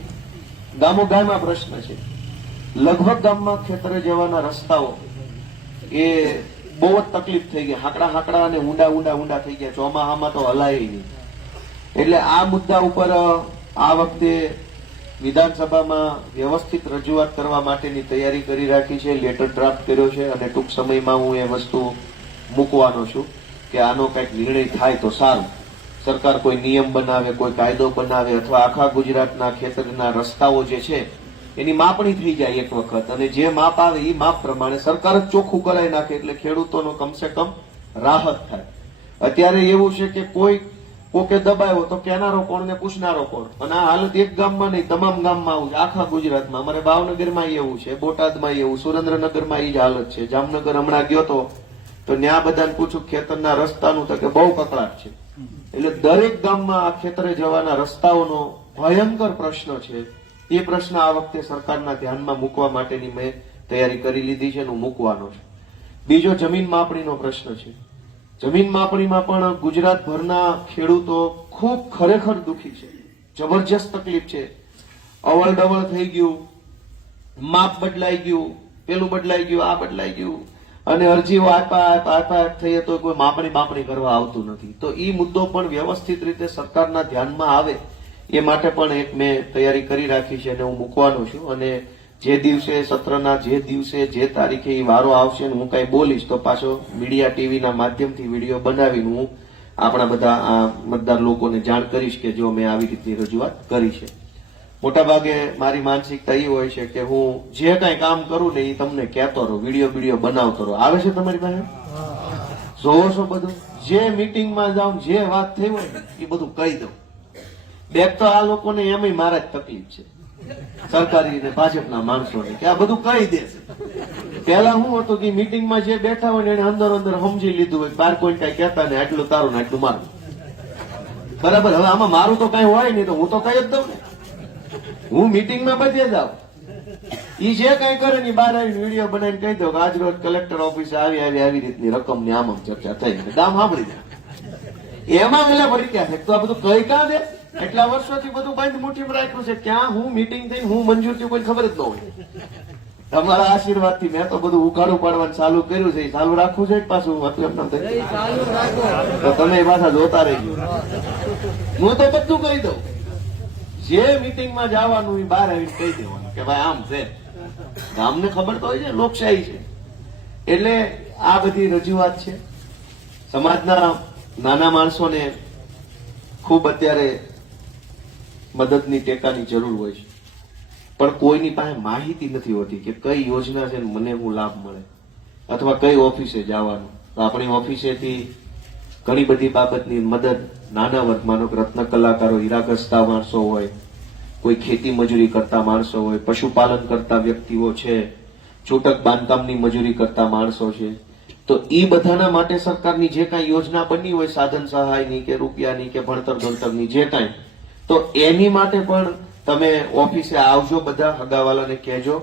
ગામો ગામમાં પ્રશ્ન છે. લગભગ ગામમાં ખેતરે જવાના રસ્તાઓ એ બહુ જ તકલીફ થઈ ગઈ, હાંકડા અને ઊંડા થઈ ગયા. ચોમાહામાં તો હલાય નહીં. એટલે આ મુદ્દા ઉપર આ વખતે વિધાનસભામાં વ્યવસ્થિત રજૂઆત કરવા માટેની તૈયારી કરી રાખી છે. લેટર ડ્રાફ્ટ કર્યો છે અને ટૂંક સમયમાં હું એ વસ્તુ મૂકવાનો છું કે આનો કંઈક નિર્ણય થાય તો સારું. સરકાર કોઈ નિયમ બનાવે, કોઈ કાયદો બનાવે અથવા આખા ગુજરાતના ખેતરના રસ્તાઓ જે છે એની માપણી થઈ જાય એક વખત, અને જે માપ આવે એ માપ પ્રમાણે સરકાર જ ચોખ્ખું કરાવી નાખે એટલે ખેડૂતોનો કમસે કમ રાહત થાય. અત્યારે એવું છે કે કોકે દબાયો તો કહેનારો કોણ ને પૂછનારો કોણ, અને આ હાલત એક ગામમાં નહીં તમામ ગામમાં આવું છે, આખા ગુજરાતમાં. અમારે ભાવનગરમાં એવું છે, બોટાદમાં એવું, સુરેન્દ્રનગરમાં એ જ હાલત છે. જામનગર હમણાં ગયો તો ત્યાં બધાને પૂછું ખેતરના રસ્તાનું તો કે બહુ કકળાટ છે. એટલે દરેક ગામમાં આ ખેતરે જવાના રસ્તાઓનો ભયંકર પ્રશ્ન છે. એ પ્રશ્ન આ વખતે સરકારના ધ્યાનમાં મૂકવા માટેની મેં તૈયારી કરી લીધી છે અને હું મૂકવાનો છે. બીજો જમીન માપણીનો પ્રશ્ન છે. જમીન માપણીમાં પણ ગુજરાતભરના ખેડૂતો ખૂબ ખરેખર દુઃખી છે, જબરજસ્ત તકલીફ છે. અવળ ડવળ થઈ ગયું, માપ બદલાઈ ગયું, પેલું બદલાઈ ગયું, આ બદલાઈ ગયું, અને અરજીઓ આપ્યા થઈએ તો કોઈ માપણી કરવા આવતું નથી. તો એ મુદ્દો પણ વ્યવસ્થિત રીતે સરકારના ધ્યાનમાં આવે એ માટે પણ એક મેં તૈયારી કરી રાખી છે અને હું મૂકવાનો છું. અને જે દિવસે સત્રના જે દિવસે જે તારીખે એ વારો આવશે ને હું કઈ બોલીશ તો પાછો મીડિયા ટીવીના માધ્યમથી વિડીયો બનાવીને હું આપણા બધા આ મતદાર લોકોને જાણ કરીશ કે જો મેં આવી રીતની રજૂઆત કરી છે. મોટાભાગે મારી માનસિકતા એ હોય છે કે હું જે કઈ કામ કરું ને એ તમને કહેતો રહું, વિડીયો બનાવતો રહું. આવે છે તમારી પાસે? જોવો છો બધું? જે મિટિંગમાં જાઉં જે વાત થઈ હોય ને એ બધું કહી દઉં. બેક તો આ લોકોને એમય મારા જ તકલીફ છે, સરકારી ને ભાજપના માણસોને, કે આ બધું કહી દે. પેલા શું હતું કે મિટિંગમાં જે બેઠા હોય ને એને અંદર સમજી લીધું હોય, બાર કોઈ કઈ કહેતા ને આટલું તારું ને આટલું મારું. બરાબર. હવે આમાં મારું તો કઈ હોય નહીં તો હું તો કઈ જ દઉં ને. હું મિટિંગમાં બધે જાઉં, ઈ જે કઈ કરે ને બહાર આવીને વિડીયો બનાવીને કહી દઉં કે આજ રોજ કલેક્ટર ઓફિસે આવી રીતની રકમની આમ ચર્ચા થઈ, દામ સાંભળી જાય. એમાં વેલા પડી ગયા છે તો આ બધું કઈ કાં દે? એટલા વર્ષોથી બધું બંધ મુઠ્ઠીમાં રાખ્યું છે. ક્યાં હું મિટિંગ થઈ, હું મંજૂર થયું, કોઈ ખબર જ ન હોય. તમારા આશીર્વાદથી મેં તો બધું ઉઘાડું પાડવાનું ચાલુ કર્યું છે. ચાલુ રાખવું છે પાછું હતું એમ તો તમે પાછા જોતા રહી. હું તો બધું કહી દઉં, જે મિટિંગમાં જવાનું એ બહાર આવીને કહી દેવાનું કે ભાઈ આમ છે. ગામને ખબર તો હોય છે, લોકશાહી છે. એટલે આ બધી રજૂઆત છે. સમાજના નાના માણસોને ખૂબ અત્યારે મદદની ટેકાની જરૂર હોય છે, પણ કોઈની પાસે માહિતી નથી હોતી કે કઈ યોજના છે મને હું લાભ મળે અથવા કઈ ઓફિસે જવાનું. તો આપણી ઓફિસેથી ઘણી બધી બાબતની મદદ નાના વર્ગ, માનો કે રત્ન કલાકારો, હીરાઘસતા માણસો હોય, કોઈ ખેતી મજૂરી કરતા માણસો હોય, પશુપાલન કરતા વ્યક્તિઓ છે, છૂટક બાંધકામની મજૂરી કરતા માણસો છે. તો એ બધાના માટે સરકારની જે કાંઈ યોજના બની હોય, સાધન સહાયની કે રૂપિયાની કે ભણતર ગણતરની જે કાંઈ, તો એની માટે પણ તમે ઓફિસે આવજો, બધા હગાવાલાને કહેજો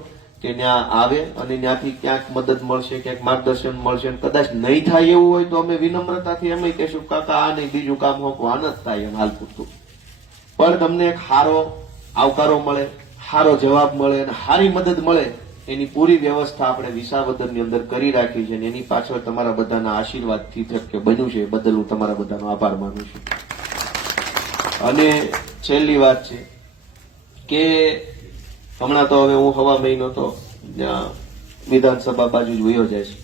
કે ત્યાં આવે અને ત્યાંથી ક્યાંક મદદ મળશે, ક્યાંક માર્ગદર્શન મળશે. કદાચ નહીં થાય એવું હોય તો અમે વિનમ્રતાથી એમ કહેશું કાકા આ નહીં બીજું કામ હોકવા ન જ થાય એમ હાલ પૂરતું. પણ તમને એક સારો આવકારો મળે, સારો જવાબ મળે અને સારી મદદ મળે એની પૂરી વ્યવસ્થા આપણે વિસાવદરની અંદર કરી રાખી છે અને એની પાછળ તમારા બધાના આશીર્વાદથી શક્ય બન્યું છે. એ બદલ હું તમારા બધાનો આભાર માનું છું. અને છેલ્લી વાત છે કે હમણાં તો હવે હું હવા મહિનો તો વિધાનસભા બાજુ જ વયો જાય છે,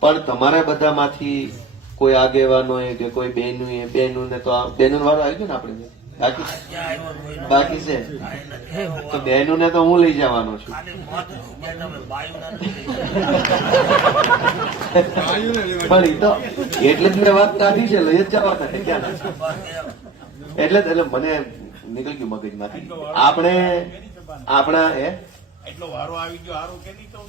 પણ તમારા બધામાંથી કોઈ આગેવાનોએ કે કોઈ બહેનોને તો બહેનો વાળો આવી ગયો ને આપણે બાકી છે તો બહેનોને તો હું લઈ જવાનો છું. ખાલી મત રૂપિયા તમે બાયુના નથી પણ એ તો એટલે જ મેં વાત કાઢી છે, લઈ જ જવાના છે ક્યાં નથી. એટલે મને નીકળી ગયું મગજમાંથી. આપણે આપણા એટલો વારો આવી ગયો હારો કે નહીં તો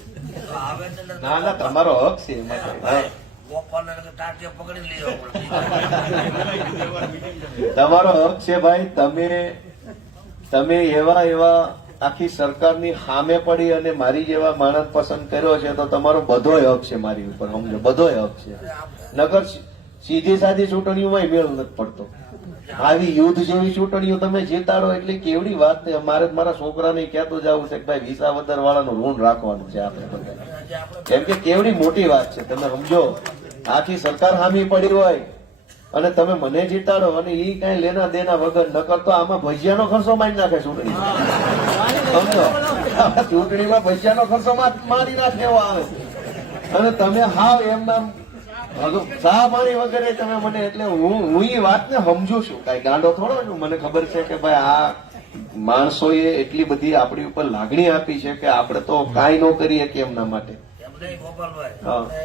આવે છે ને ના ના તમારો હક છે એમાં કઈ. હા. ગોપાલને કે ટાંટિયા પકડી લેવો પડે. તમારો હક છે ભાઈ. તમે એવા આખી સરકારની સામે પડી અને મારી જેવા માણસ પસંદ કર્યો છે તો તમારો બધોય હક છે મારી ઉપર, સમજો, બધોય હક છે. નગર સીધી સાદી ચૂંટણીઓમાં મેળ નથી પડતો. આવી યુદ્ધ જેવી ચૂંટણીઓ તમે જીતાડો એટલે કેવડી વાત છે. મારે મારા છોકરાને કહેતો જવું છે કે ભાઈ વિસાવદર વાળાનું ઋણ રાખવાનું છે આપણે બધા, કેમ કે કેવડી મોટી વાત છે. તમે સમજો, આખી સરકાર હામી પડી હોય અને તમે મને જીતાડો અને ઈ કઈ લેના દેના વગર ન કરતો આમાં ભજીયાનો ખર્ચો મારી નાખે ચૂંટણી, સમજો. ચૂંટણીમાં ભજીયાનો ખર્ચો મારી નાખે એવો આવે અને તમે હાવ એમના ચા પાણી વગેરે તમે મને, એટલે હું એ વાતને સમજુ છું. કઈ ગાંડો થોડો છું. મને ખબર છે કે ભાઈ આ માણસોએ એટલી બધી આપણી ઉપર લાગણી આપી છે કે આપણે તો કાંઈ ન કરીએ કે એમના માટે. એમ નહીં ગોપાલભાઈ, હા. આપણે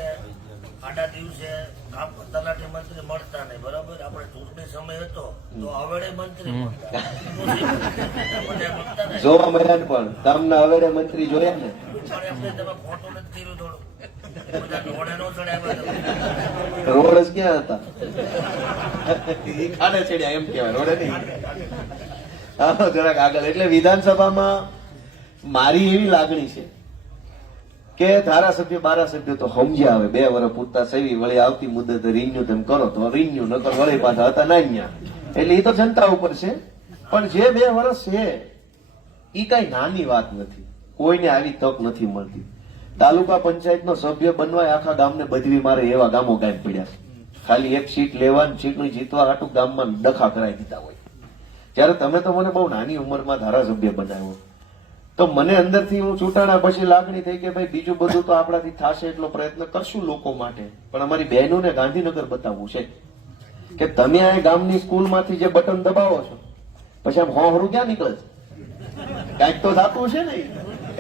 આડા દિવસે કામ તલાટી મંત્રી મળતા નહીં, બરાબર? આપણે ચૂંટણી સમય હતો તો હવેડે મંત્રી મળતા. મને મળતા નહીં. જોવા મળ્યા ને પણ ગામના હવેડે મંત્રી જોયા ને. પણ એમને તમે ખોટું નથી કર્યું થોડું. બધા ઘોડે નો ચડાવ્યા તમે. રોડ જ ક્યાં હતા? ઈ ખાડે ચડ્યા એમ કહેવાય, રોડે નહીં. હાલો જરાક આગળ. એટલે વિધાનસભામાં મારી એવી લાગણી છે કે ધારાસભ્ય બારાસભ્ય તો સમજ્યા આવે 2 વર્ષ પૂરતા સેવી વળી આવતી મુદત રિન્યુ તેમ કરો તો રિન્યુ નકર વળી પાછા હતા નાન્યા. એટલે એ તો જનતા ઉપર છે. પણ જે 2 વર્ષ છે એ કઈ નાની વાત નથી. કોઈને આવી તક નથી મળતી. તાલુકા પંચાયતનો સભ્ય બનવા આખા ગામને બધવી મારે એવા ગામો કાંઈ પડ્યા છે. ખાલી એક સીટ લેવાની, ચૂંટણી જીતવા હાટું ગામમાં ડખા કરાવી દીધા હોય. ત્યારે તમે તો મને બહુ નાની ઉંમરમાં ધારાસભ્ય બનાવ્યો તો મને અંદરથી હું ચૂંટાણા પછી લાગણી થઈ કે ભાઈ બીજું બધું તો આપણાથી થશે એટલો પ્રયત્ન કરશું લોકો માટે, પણ અમારી બહેનોને ગાંધીનગર બતાવવું છે કે તમે આ ગામની સ્કૂલમાંથી જે બટન દબાવો છો પછી આમ હોહરું ક્યાં નીકળે છે? કાંઈક તો થતું છે ને.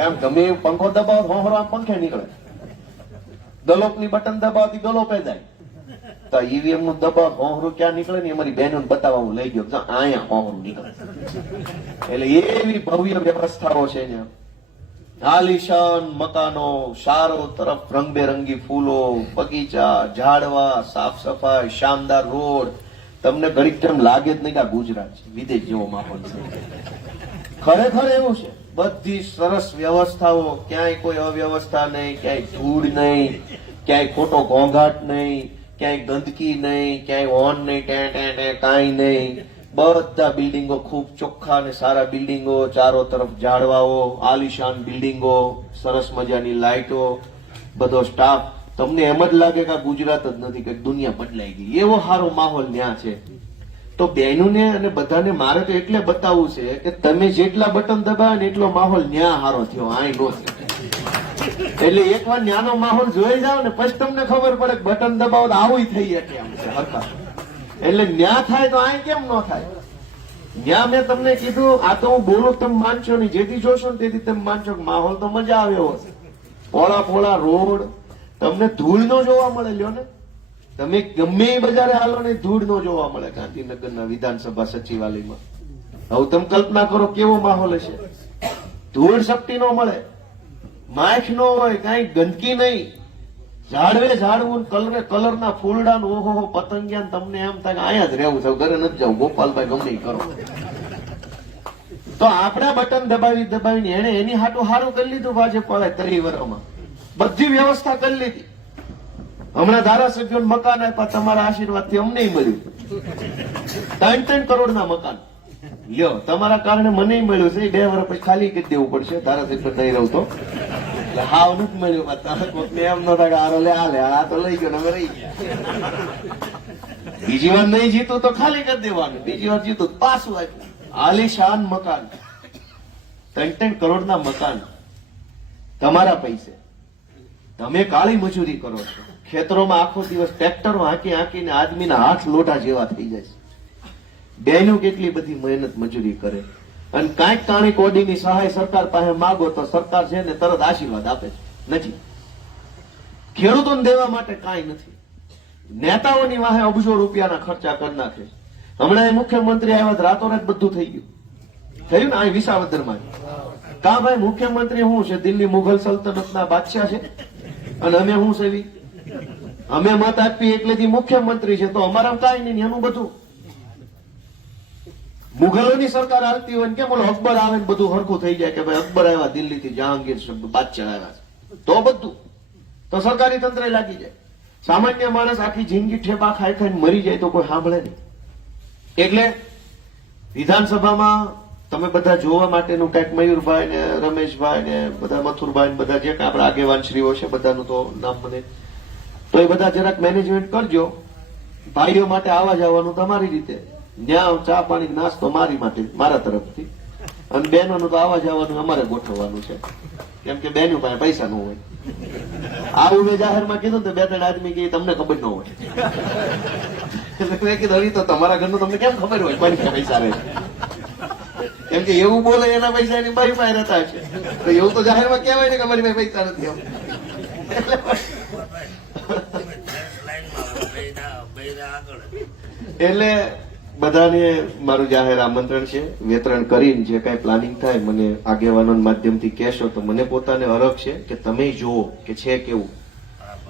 આમ તમે પંખો દબાવો હોહરો આમ પંખે નીકળે. ગલોપની બટન દબાવતી ગલોપે જાય. તો ઈવીએમ નું દબાવ હોહરું ક્યાં નીકળે ને અમારી બહેનોને બતાવવા હું લઈ ગયો, અહીંયા હોહરું નીકળે. એટલે એવી ભવ્ય વ્યવસ્થાઓ છે ત્યાં. આલીશાન મકાનો, ચારો તરફ રંગબેરંગી ફૂલો, બગીચા, ઝાડવા, સાફ સફાઈ, શાનદાર રોડ. તમને ઘડીક કેમ લાગે જ નહીં કે આ ગુજરાત છે, વિદેશ જેવો માહોલ છે. ખરેખર એવું છે. બધી સરસ વ્યવસ્થાઓ, ક્યાંય કોઈ અવ્યવસ્થા નહીં, ક્યાંય ધૂળ નહીં, ક્યાંય ખોટો ઘોંઘાટ નહીં, ક્યાંય ગંદકી નહીં, ક્યાંય હોર્ન નહીં, ટે કાંઈ નહીં. બધા બિલ્ડિંગો ખૂબ ચોખ્ખા અને સારા બિલ્ડિંગો, ચારો તરફ ઝાડવાઓ, આલિશાન બિલ્ડિંગો, સરસ મજાની લાઇટો, બધો સ્ટાફ. તમને એમ જ લાગે કે આ ગુજરાત જ નથી, કે દુનિયા બદલાઈ ગઈ. એવો સારો માહોલ ત્યાં છે. તો બહેનોને અને બધાને મારે તો એટલે બતાવવું છે કે તમે જેટલા બટન દબાવે ને એટલો માહોલ ન્યા હારો થયો, આય નો થયો. એટલે એકવાર ન્યાનો માહોલ જોઈ જાવ ને પછી તમને ખબર પડે કે બટન દબાવો તો આવું થઈ શકે એમ છે હરખા. એટલે ન્યા થાય તો આય કેમ ન થાય? ન્યા મેં તમને કીધું, આ તો હું બોલું તમે માનશો નહીં, જેથી જોશો ને તેથી તમે માનશો કે માહોલ તો મજા આવ્યો હશે. પોળા રોડ, તમને ધૂળ નો જોવા મળે. લ્યો ને તમે ગમે એ બજારે હાલો ને ધૂળ નો જોવા મળે ગાંધીનગરના વિધાનસભા સચિવાલયમાં. હવે તમે કલ્પના કરો કેવો માહોલ હશે. ધૂળ શક્તિ નો મળે, માખ નો હોય, કઈ ગંદકી નહીં, ઝાડવે ઝાડવું, કલરના ફૂલડા, ઓહો પતંગિયા. તમને એમ થાય કે અહીંયા જ રહેવું છે, ઘરે નથી જવું. ગોપાલભાઈ ગમે ઈ કરો. તો આપણા બટન દબાવીને એને એની હાટું સારું કરી લીધું. ભાજપ વાળા 30 વર્ષમાં બધી વ્યવસ્થા કરી લીધી. હમણાં ધારાસભ્યો મકાન આપ્યા તમારા આશીર્વાદથી અમને મળ્યું. 3 કરોડના મકાન. લ્યો તમારા કારણે મને મળ્યું છે 2 વર્ષ પછી ખાલી કરી દેવું પડશે ધારાસભ્ય નહીં રહું તો એટલે હાવ નથી મળ્યું તારે કોકને એમ ન થાય કે આરો લે આ તો લઈ ગયો ને હવે રહી ગયા બીજી વાર નહીં જીતું તો ખાલી કરી દેવાનું બીજી વાર જીતું તો પાછું આપ્યું આલીશાન મકાન 3 કરોડના મકાન તમારા પૈસે તમે કાળી મજૂરી કરો છો ખેતરોમાં આખો દિવસ ટ્રેક્ટરમાં હાંકીને આદમીના હાથ લોટા જેવા થઈ જાય છે બહેનો કેટલી બધી મહેનત મજૂરી કરે અને કાંઈક કાણી કોડીની સહાય સરકાર પાસે માગો તો સરકાર છે ને તરત આશીર્વાદ આપે છે નથી ખેડૂતોને દેવા માટે કાંઈ નથી નેતાઓની વાહે અબજો રૂપિયાના ખર્ચા કરી નાખે છે હમણાં મુખ્યમંત્રી આવ્યા રાતોરાત બધું થઈ ગયું થયું ને આ વિસાવદરમાં કા ભાઈ મુખ્યમંત્રી શું છે દિલ્હી મુઘલ સલ્તનતના બાદશાહ છે અને અમે શું સેવી અમે મત આપીએ એટલેથી મુખ્યમંત્રી છે તો અમારા કાંઈ નહીં એનું બધું મુઘલોની સરકાર હાલતી હોય ને કેમ ઓલો અકબર આવે ને બધું હરખું થઈ જાય કે ભાઈ અકબર આવ્યા દિલ્હીથી જહાંગીર બાદશાહ આવ્યા છે તો બધું તો સરકારી તંત્ર લાગી જાય સામાન્ય માણસ આખી જિંદગી ઠેબા ખાઈ ખાઈને મરી જાય તો કોઈ સાંભળે નહીં એટલે વિધાનસભામાં તમે બધા જોવા માટેનું કઈક મયુરભાઈ ને રમેશભાઈ ને બધા મથુરભાઈ ને બધા જે આપણા આગેવાન શ્રીઓ છે બધાનું તો નામ મને તો એ બધા જરાક મેનેજમેન્ટ કરજો ભાઈઓ માટે આવવા જવાનું તમારી રીતે ત્યાં ચા પાણી નાસ્તો મારી માટે મારા તરફથી અને બહેનોનું તો આવવા જવાનું અમારે ગોઠવવાનું છે કેમ કે બહેનો પાસે પૈસા ન હોય આવું મેં જાહેરમાં કીધું તો 2-3 આદમી કે તમને ખબર ન હોય એટલે મેં કીધું હવે તો તમારા ઘરનું તમને કેમ ખબર હોય કોની પૈસા રહે કેમ કે એવું બોલે એના પૈસા એની બાઈ પાસે રહેતા છે તો એવું તો જાહેરમાં કહેવાય ને કે અમારી પાસે પૈસા નથી એમ એટલે બધાને મારું જાહેર આમંત્રણ છે વિતરણ કરીને જે કઈ પ્લાનિંગ થાય મને આગેવાનો માધ્યમથી કહેશો તો મને પોતાને હરખ છે કે તમે જુઓ કે છે કેવું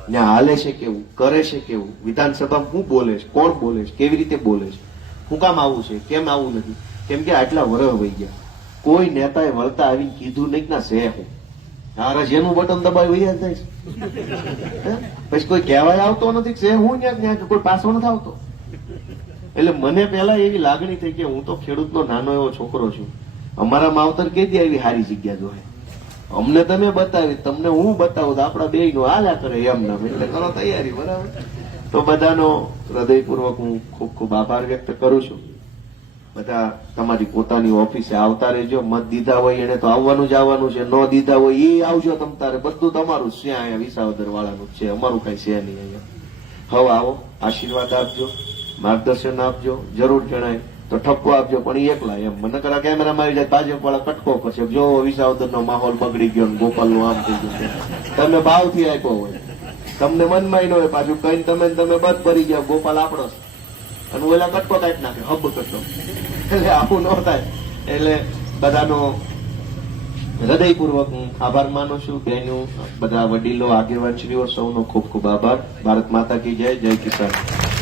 ને હાલે છે કેવું કરે છે કેવું વિધાનસભામાં શું બોલે છે કોણ બોલે છે કેવી રીતે બોલે છે શું કામ આવું છે કેમ આવું નથી કેમ કે આટલા વર્ષ વહી ગયા કોઈ નેતાએ વળતા આવીને કીધું નહીં ના છે હું હારે જેનું બટન દબાવી વૈયા જાય છે પછી કોઈ કહેવાય આવતો નથી છે હું ત્યાં કોઈ પાછો નથી આવતો એટલે મને પેલા એવી લાગણી થઈ કે હું તો ખેડૂતનો નાનો એવો છોકરો છું અમારા માવતર કેદી આવી સારી જગ્યા જોહે અમને તમે બતાવી તમને હું બતાવું તો આપણા બે નો હાલ્યા કરે એમ નામ એટલે કરો તૈયારી બરાબર તો બધાનો હૃદયપૂર્વક હું ખૂબ ખૂબ આભાર વ્યક્ત કરું છું બધા તમારી પોતાની ઓફિસે આવતા રહેજો મત દીધા હોય એને તો આવવાનું જ આવવાનું છે ન દીધા હોય એ આવજો તમ તારે બધું તમારું છે અહીંયા વિસાવદર વાળાનું છે અમારું કઈ છે નહીં અહીંયા હવે આવો આશીર્વાદ આપજો માર્ગદર્શન આપજો જરૂર જણાય તો ઠપકો આપજો પણ એકલા એમ મને કરા કેમેરામાં આવી જાય ભાજપ વાળા કટકો કરશે જો વિસાવદર નો માહોલ બગડી ગયો ગોપાલ નું આમ થઈ ગયું તમે ભાવથી આપ્યો હોય તમને મનમાં ન હોય પાછું કઈ તમે બધ ભરી ગયા ગોપાલ આપણો અને ઓલા કટકો કાઢી નાખે હબ કટકો એટલે આવું ન થાય એટલે બધાનો હૃદયપૂર્વક હું આભાર માનું છું બહેનો બધા વડીલો આગેવાન શ્રીઓ સૌનો ખૂબ ખૂબ આભાર ભારત માતા કી જય જય કિસાન